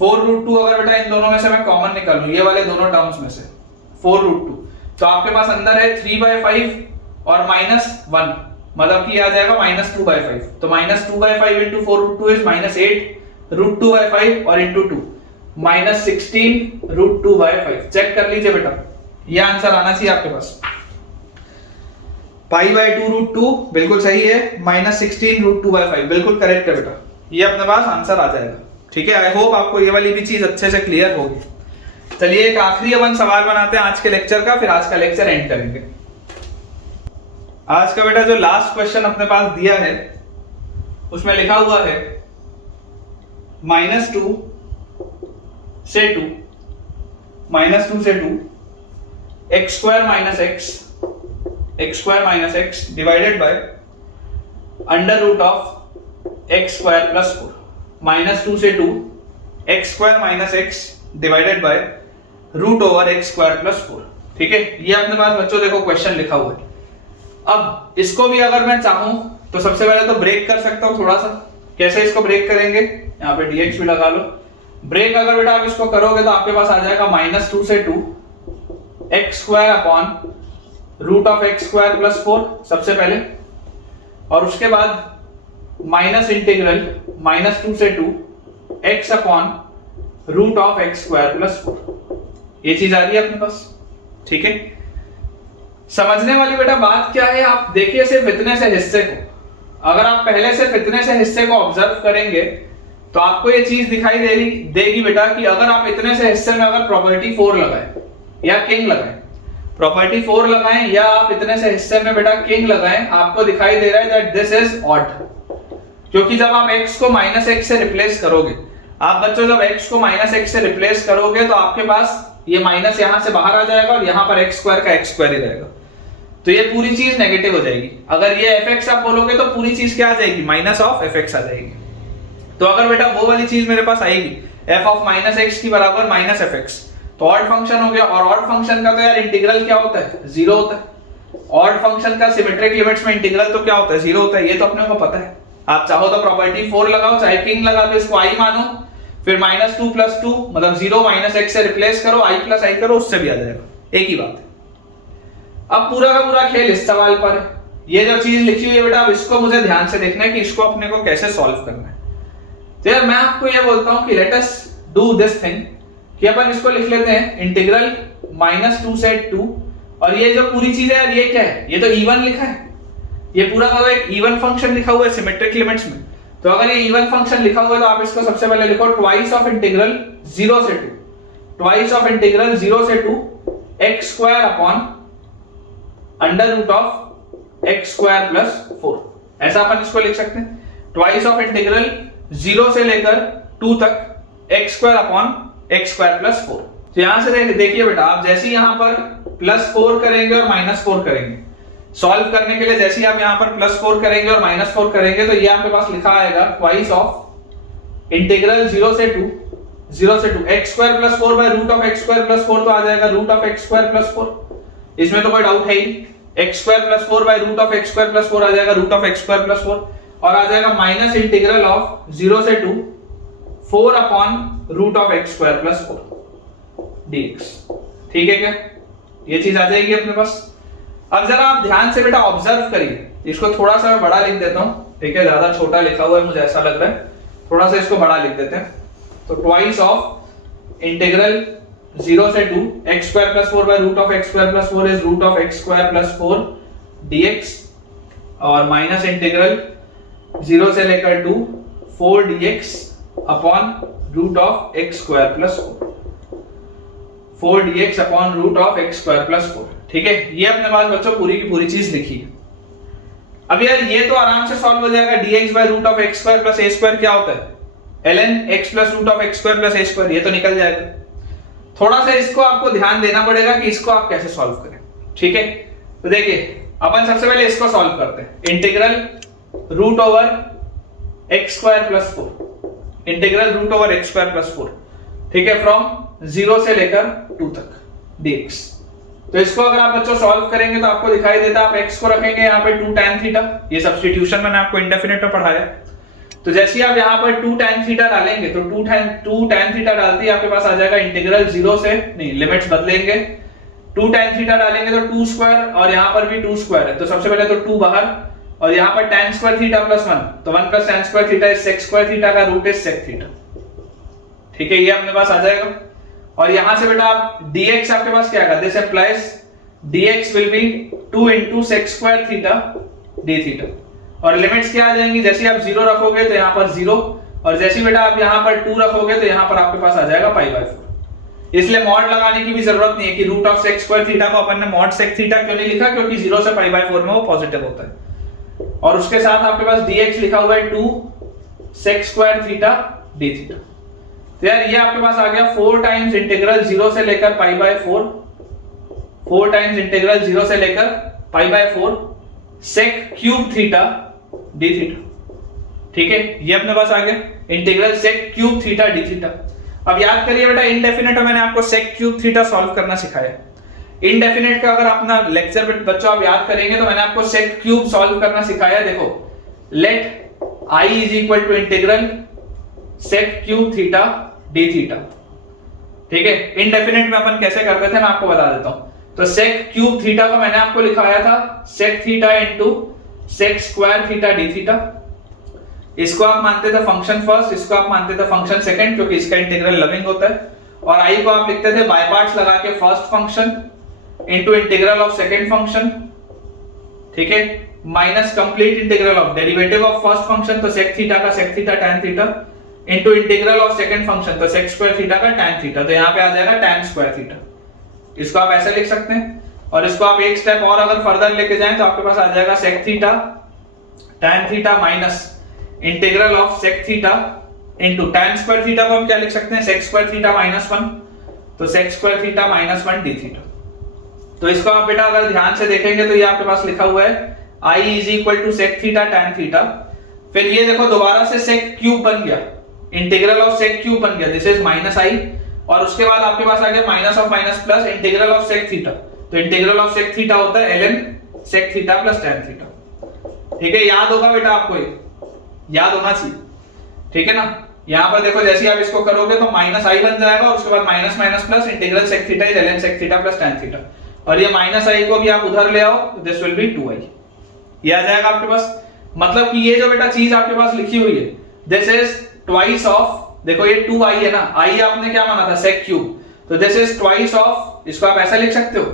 4 √2 अगर बेटा इन दोनों में से मैं कॉमन निकालूं, ये वाले दोनों टर्म्स में से 4 √2, तो आपके पास अंदर है 3 बाय 5 और माइनस 1, मतलब कि आ जाएगा माइनस 2 बाय 5, तो minus 2 by 5 into 4 √2 is minus 8 √2 by 5 और इंटू 2 माइनस 16 √2 बाय 5। चेक कर लीजिए बेटा, ये आंसर आना चाहिए आपके पास, पाई बाय 2 √2 बिल्कुल सही है, माइनस 16 √2 बाय 5 बिल्कुल करेक्ट है बेटा, ये अपने पास आंसर आ जाएगा। ठीक है, आई होप आपको ये वाली भी चीज अच्छे से क्लियर होगी। चलिए एक आखिरी अपन सवाल बनाते हैं आज के लेक्चर का, फिर आज का लेक्चर एंड करेंगे। आज का बेटा जो लास्ट क्वेश्चन अपने पास दिया है उसमें लिखा हुआ है -2 से 2 x² - x divided by under root of x² plus 4, -2 से 2 x² - x divided by root over x² plus 4। ठीक है, ये अपने पास बच्चों देखो क्वेश्चन लिखा हुआ है। अब इसको भी अगर मैं चाहूं तो सबसे पहले तो ब्रेक कर सकता हूं थोड़ा सा, कैसे इसको ब्रेक करेंगे, यहाँ पे dx भी लगा लो। ब्रेक अगर बेटा आप इसको करोगे तो आपके पास आ जाएगा -2 से 2 x square upon root of x square plus 4 सबसे पहले, और उसके बाद माइनस इंटीग्रल -2 से 2 x upon root of x square plus 4। ये चीज आ रही है अपने पास, ठीक है। समझने वाली बेटा बात क्या है, आप देखिए सिर्फ इतने से हिस्से को, अगर आप पहले से इतने से हिस्से को ऑब्जर्व करेंगे तो आपको ये चीज दिखाई देगी बेटा कि अगर आप इतने से हिस्से में अगर प्रॉपर्टी 4 लगाएं या किंग लगाएं, प्रॉपर्टी 4 लगाएं या आप इतने से हिस्से में बेटा किंग लगाएं, आपको दिखाई दे रहा है दैट दिस इज ऑड, क्योंकि जब आप x को -x से रिप्लेस करोगे, आप बच्चों जब x को -x से रिप्लेस करोगे तो आपके पास ये माइनस यहां से बाहर आ जाएगा और यहां पर x स्क्वायर का x स्क्वायर ही रहेगा, तो ये पूरी चीज नेगेटिव हो जाएगी। अगर ये fx आप बोलोगे तो पूरी चीज क्या आ जाएगी, माइनस ऑफ fx आ जाएगी। तो अगर बेटा वो वाली चीज मेरे पास आएगी f ऑफ -x की बराबर -fx, तो ऑड फंक्शन हो गया। और ऑड फंक्शन का तो यार इंटीग्रल क्या होता है, 0 होता है। ऑड फंक्शन का सिमेट्रिक लिमिट्स में इंटीग्रल तो क्या होता है, 0 होता है, ये तो अपने को पता है। आप चाहो तो प्रॉपर्टी 4 लगाओ, चाहे किंग लगा लो, इसको i मानो, फिर -2 + 2 मतलब 0 -x से रिप्लेस करो, i + i करो, उससे भी आ जाएगा, एक ही बात है। अब पूरा का पूरा खेल इस सवाल पर है। ये जो चीज लिखी हुई है बेटा, अब इसको मुझे ध्यान से देखना है कि इसको अपने को कैसे सॉल्व करना है। तो यार मैं आपको ये बोलता हूं कि let us do this thing, कि अपन इसको लिख लेते हैं इंटीग्रल -2 से 2, और ये जो पूरी चीज है यार ये क्या है, ये तो इवन लिखा है, ये पूरा का एक इवन फंक्शन लिखा हुआ है सिमेट्रिक लिमिट्स में। तो अगर ये इवन फंक्शन लिखा हुआ है तो आप इसको सबसे पहले लिखो ट्वाइस ऑफ इंटीग्रल 0 से 2, ट्वाइस ऑफ इंटीग्रल 0 से 2 x square upon under root of x square plus 4, ऐसा अपन इसको लिख सकते हैं। ट्वाइस ऑफ इंटीग्रल 0 से लेकर 2 तक x square upon x square plus 4। तो यहां से देखिए बेटा, आप जैसे यहां पर +4 करेंगे और -4 करेंगे, सॉल्व करने के लिए जैसे आप यहां पर +4 करेंगे और -4 करेंगे, तो ये आपके पास लिखा आएगा ट्वाइस ऑफ इंटीग्रल 0 से 2 x square plus 4 by root of x square plus 4, तो आ जाएगा root of x square plus 4, इसमें तो कोई डाउट है ही। x square plus 4 by root of x square plus 4 आ जाएगा root of x square plus 4, और आ जाएगा माइनस इंटीग्रल ऑफ 0 से 2 4 upon root of x square plus 4 dx। ठीक है क्या, ये चीज आ जाएगी अपने पास। अब जरा आप ध्यान से बेटा ऑब्जर्व करिए, इसको थोड़ा सा मैं बड़ा लिख देता हूं, ठीक है, ज्यादा छोटा लिखा हुआ है मुझे ऐसा लग रहा है, थोड़ा सा इसको बड़ा लिख देते हैं। तो ट्वाइस ऑफ इंटीग्रल 0 से 2 x square plus 4 by root of x square plus 4 is root of x square plus 4 dx, और माइनस इंटीग्रल 0 से लेकर 2 4 dx upon root of x square plus 4 dx upon root of x square plus 4। ठीक है, ये अपने पास बच्चों पूरी की पूरी चीज लिखी है। अब यार ये तो आराम से सॉल्व हो जाएगा, dx by root of x square plus a square क्या होता है, ln x plus root of x square plus a square, ये तो निकल जाएगा। थोड़ा सा इसको आपको ध्यान देना पड़ेगा कि इसको आप कैसे सॉल्व करें। ठीक है, तो देखिए अपन सबसे पहले इसको सॉल्व करते हैं। Integral root over x square plus 4, integral root over x square plus 4, ठीक है, फ्रॉम 0 से लेकर 2 तक dx। तो इसको अगर आप बच्चों सॉल्व करेंगे तो आपको दिखाई देता है, आप x को रखेंगे यहाँ पे 2 tan थीटा, ये सब्स्टिट्यूशन मैंने आपको इंडेफिनिट में पढ़ाया। तो जैसे आप यहाँ पर 2 tan थीटा डालेंगे तो 2 tan थीटा डालते ही आपके पास आ जाएगा इंटीग्रल 0 से, नहीं लिमिट्स बदलेंगे, 2 tan थीटा डालेंगे तो 2 स्क्वायर, और यहाँ पर भी 2 स्क्वायर है, तो सबसे पहले तो 2 बाहर, और यहाँ पर tan स्क्वायर थीटा प्लस 1, तो 1 plus tan square theta is sec square theta का रूट इज sec थीटा। ठीक है, ये अपने पास आ जाएगा। और यहां से बेटा आप dx आपके पास क्या आएगा, this implies dx will be 2 into sec square theta d theta, और लिमिट्स क्या आ जाएंगी, जैसे आप 0 रखोगे तो यहाँ पर 0, और जैसे बेटा आप यहाँ पर 2 रखोगे तो यहाँ पर आपके पास आ जाएगा π/4। इसलिए मॉड लगाने की भी जरूरत नहीं है कि root of sec square theta को अपन ने मॉड sec थीटा क्यों नहीं लिखा, क्योंकि 0 से π/4 में वो पॉजिटिव होता है। और उसके साथ आपके पास dx लिखा हुआ है 2 sec square theta d theta. तो यार ये आपके पास आ गया 4 टाइम्स इंटीग्रल 0 से लेकर π/4, 4 टाइम्स इंटीग्रल 0 से लेकर π/4 sec cube theta d theta. ठीक है, ये अपने पास आ गया integral sec cube theta d theta. अब याद करिए बेटा, इनडेफिनेट में मैंने आपको sec क्यूब थीटा सॉल्व करना सिखाया। इनडेफिनेट का अगर अपना लेक्चर बच्चों आप याद करेंगे तो मैंने आपको sec क्यूब सॉल्व करना सिखाया। देखो, let I is equal to integral sec cube theta d theta. ठीक है, इनडेफिनेट में अपन कैसे करते थे मैं आपको बता देता हूं। तो सेक क्यूब थीटा को मैंने आपको लिखाया था sec theta into sec square theta d theta. इसको आप मानते थे फंक्शन फर्स्ट, इसको आप मानते थे फंक्शन सेकंड, क्योंकि इसका इंटीग्रल लविंग होता है। और आई को आप लिखते थे बाय पार्ट्स लगा के first function into integral of second function, ठीक है, minus complete integral of derivative of first function, तो सेक थीटा का sec theta tan theta, into integral of second function, तो सेक स्क्वायर थीटा का tan थीटा। तो यहां पे आ जाएगा tan स्क्वायर थीटा। इसको आप ऐसे लिख सकते हैं। और इसको आप एक स्टेप और अगर फर्दर लेके जाएं तो आपके पास आ जाएगा sec theta tan theta minus integral of sec theta into tan square theta को हम क्या लिख सकते हैं, सेक स्क्वायर थीटा माइनस 1, तो sec square theta minus 1 d theta. तो इसको आप बेटा अगर ध्यान से देखेंगे तो ये आपके पास लिखा हुआ है i is equal to sec theta tan theta. फिर ये देखो दोबारा से सेक क्यूब बन गया, इंटीग्रल ऑफ सेक क्यूब बन गया, दिस इज माइनस आई। और उसके बाद आपके पास आ गया minus of minus plus integral of sec theta. तो इंटीग्रल ऑफ सेक थीटा होता है ln sec theta plus tan theta. ठीक है, याद होगा बेटा आपको, ये याद होना चाहिए। ठीक है ना, यहां पर देखो जैसे आप इसको करोगे तो माइनस आई बन जाएगा और उसके बाद minus minus plus integral sec theta is ln sec theta plus tan theta. और ये माइनस आई को भी आप उधर ले आओ तो दिस विल बी 2i, ये आ जाएगा आपके पास। मतलब कि ये जो बेटा चीज आपके पास लिखी हुई है दिस इज ट्वाइस ऑफ, देखो ये 2i है ना, i आपने क्या माना था सेक क्यूब, तो दिस इज ट्वाइस ऑफ, इसको आप ऐसा लिख सकते हो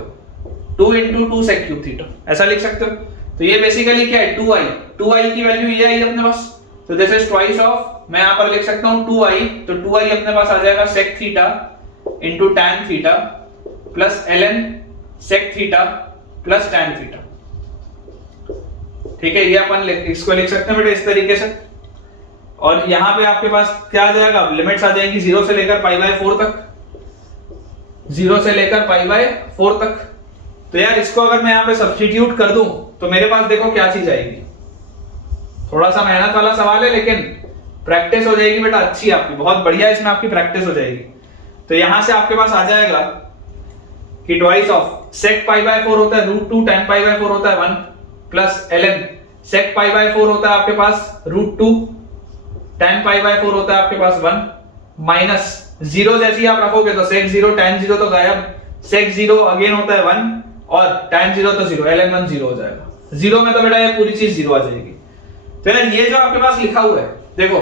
2 into 2 सेक क्यूब थीटा, ऐसा लिख सकते हो। तो ये बेसिकली क्या है 2i की वैल्यू ये आई अपने पास, तो दिस इज ट्वाइस ऑफ, मैं यहां पर लिख सकता हूं 2i, तो 2i अपने पास आ जाएगा sec theta into tan theta plus ln sec theta plus tan theta. ठीक है, ये अपन इसको लिख सकते हैं बेटा इस तरीके से। और यहां पे आपके पास क्या आ जाएगा, लिमिट्स आ जाएंगी 0 से लेकर π/4 तक, 0 से लेकर π/4 तक। तो यार इसको अगर मैं यहां पे सब्स्टिट्यूट कर दूं तो मेरे पास देखो क्या चीज आएगी, थोड़ा सा मेहनत वाला सवाल है लेकिन प्रैक्टिस हो जाएगी बेटा अच्छी आपकी, बहुत बढ़िया इसमें आपकी प्रैक्टिस हो जाएगी। तो यहां से आपके पास आ जाएगा कि ट्वाइस ऑफ सेक π/4 होता है √2 tan π/4 होता है 1 प्लस ln सेक π/4 होता है आपके पास √2 tan π/4 होता है आपके पास 1 माइनस 0 जैसे ही आप रखोगे तो सेक 0 tan 0 तो गायब, सेक 0 अगेन होता है 1 और tan 0 तो 0, ln 1 0 हो जाएगा। 0 में तो बेटा ये पूरी चीज 0 आ जाएगी। तो यार ये जो आपके पास लिखा हुआ है देखो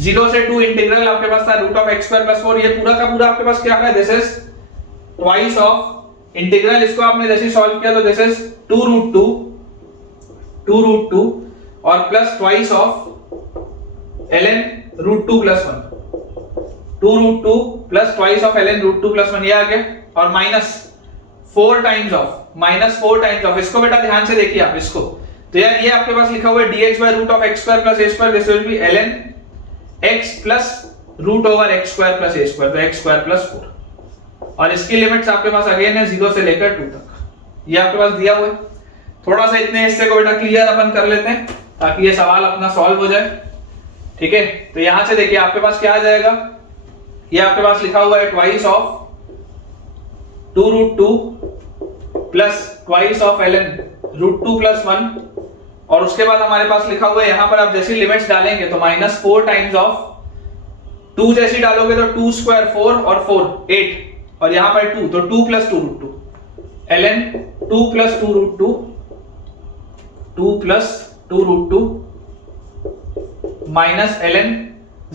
0 से 2 इंटीग्रल आपके पास था √(x²+ 4), ये पूरा का पूरा आपके पास क्या है, this is twice of integral, इसको आपने जैसे सॉल्व किया तो दिस इज 2√2 और plus twice of ln √2 + 1, 2√2 plus twice of ln √2 + 1 ये आ गया, और माइनस 4 टाइम्स ऑफ, इसको बेटा ध्यान से देखिए आप इसको। तो यार ये आपके पास लिखा हुआ है dx/√(x²+ a²), this will be ln x plus √(x²+ a²), तो x² + 4। और इसकी लिमिट्स आपके पास अगेन है 0 से लेकर 2 तक, ये आपके पास दिया हुआ है। थोड़ा सा इतने हिस्से को बेटा क्लियर अपन कर लेते हैं ताकि ये सवाल अपना सॉल्व हो जाए। ठीक है, तो यहां से देखिए आपके पास क्या आ जाएगा, ये आपके पास लिखा हुआ है twice of 2√2 plus twice of ln √2 + 1, और उसके बाद हमारे पास लिखा हुआ है यहां पर आप जैसी लिमिट्स डालेंगे तो -4 टाइम्स ऑफ 2 जैसी डालोगे तो 2² 4 और 4 8, और यहां पर 2 तो 2 + 2√2 ln 2 + 2√2 2 + 2√2 माइनस ln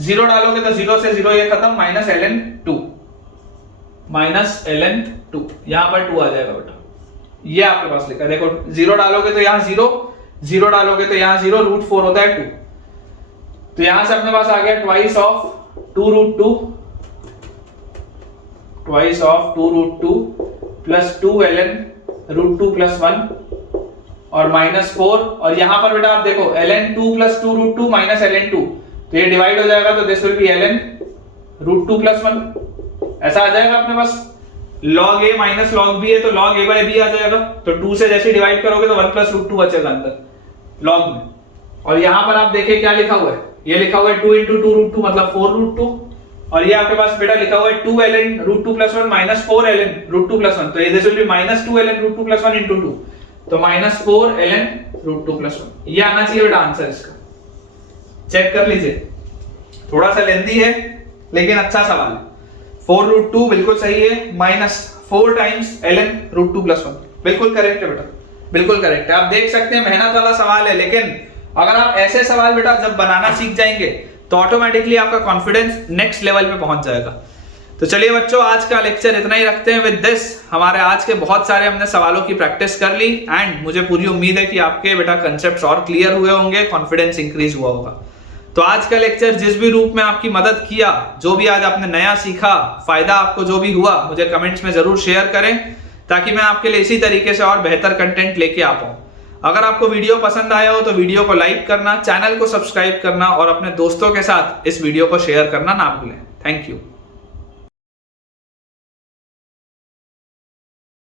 0 डालोगे तो 0 से 0 ये खत्म, -ln 2 यहां पर 2 आ जाएगा बेटा, ये आपके पास लिखा है देखो, 0 डालोगे तो यहां 0 डालोगे तो यहां 0, √4 होता है 2, तो यहां से अपने पास आ गया ट्वाइस ऑफ 2√2 प्लस 2 ln √2 + 1 और -4, और यहां पर बेटा आप देखो ln 2 + 2√2 माइनस ln 2, तो ये डिवाइड हो जाएगा तो दिस विल बी ln √2 + 1, ऐसा आ जाएगा अपने पास। log a minus log b है तो log a/b आ जाएगा, तो 2 से जैसे डिवाइड करोगे तो 1 + √2 बचेगा अंदर log में। और यहां पर आप देखिए क्या लिखा हुआ है, ये लिखा हुआ है 2 × 2√2 मतलब 4√2, और ये आपके पास बेटा लिखा हुआ है 2 ln √2 + 1 माइनस 4 ln √2 + 1, तो ये दिस विल बी -2 ln √2 + 1 × 2, तो -4 ln √2 + 1, ये आना चाहिए बेटा आंसर इसका। चेक कर लीजिए, थोड़ा सा लेंदी है लेकिन अच्छा सवाल है। 4√2 बिल्कुल सही है, -4 टाइम्स ln √2+1 बिल्कुल करेक्ट है बेटा, बिल्कुल करेक्ट है। आप देख सकते हैं मेहनत वाला सवाल है, लेकिन अगर आप ऐसे सवाल बेटा जब बनाना सीख जाएंगे तो ऑटोमेटिकली आपका कॉन्फिडेंस नेक्स्ट लेवल पे पहुंच जाएगा। तो चलिए बच्चों, आज का लेक्चर इतना ही रखते हैं। विद दिस हमारे आज के बहुत सारे हमने सवालों की प्रैक्टिस कर ली एंड मुझे पूरी उम्मीद है कि आपके बेटा कंसेप्ट्स और क्लियर हुए होंगे, कॉन्फिडेंस इंक्रीज हुआ होगा। तो आज का लेक्चर जिस भी रूप में आपकी मदद किया, जो भी आज आपने नया सीखा, फायदा आपको जो भी हुआ, मुझे कमेंट्स में जरूर शेयर करें ताकि मैं आपके लिए इसी तरीके से और बेहतर कंटेंट लेके आ पाऊं। अगर आपको वीडियो पसंद आया हो तो वीडियो को लाइक करना, चैनल को सब्सक्राइब करना और अपने दोस्तों के साथ इस वीडियो को शेयर करना ना भूलें। Thank you.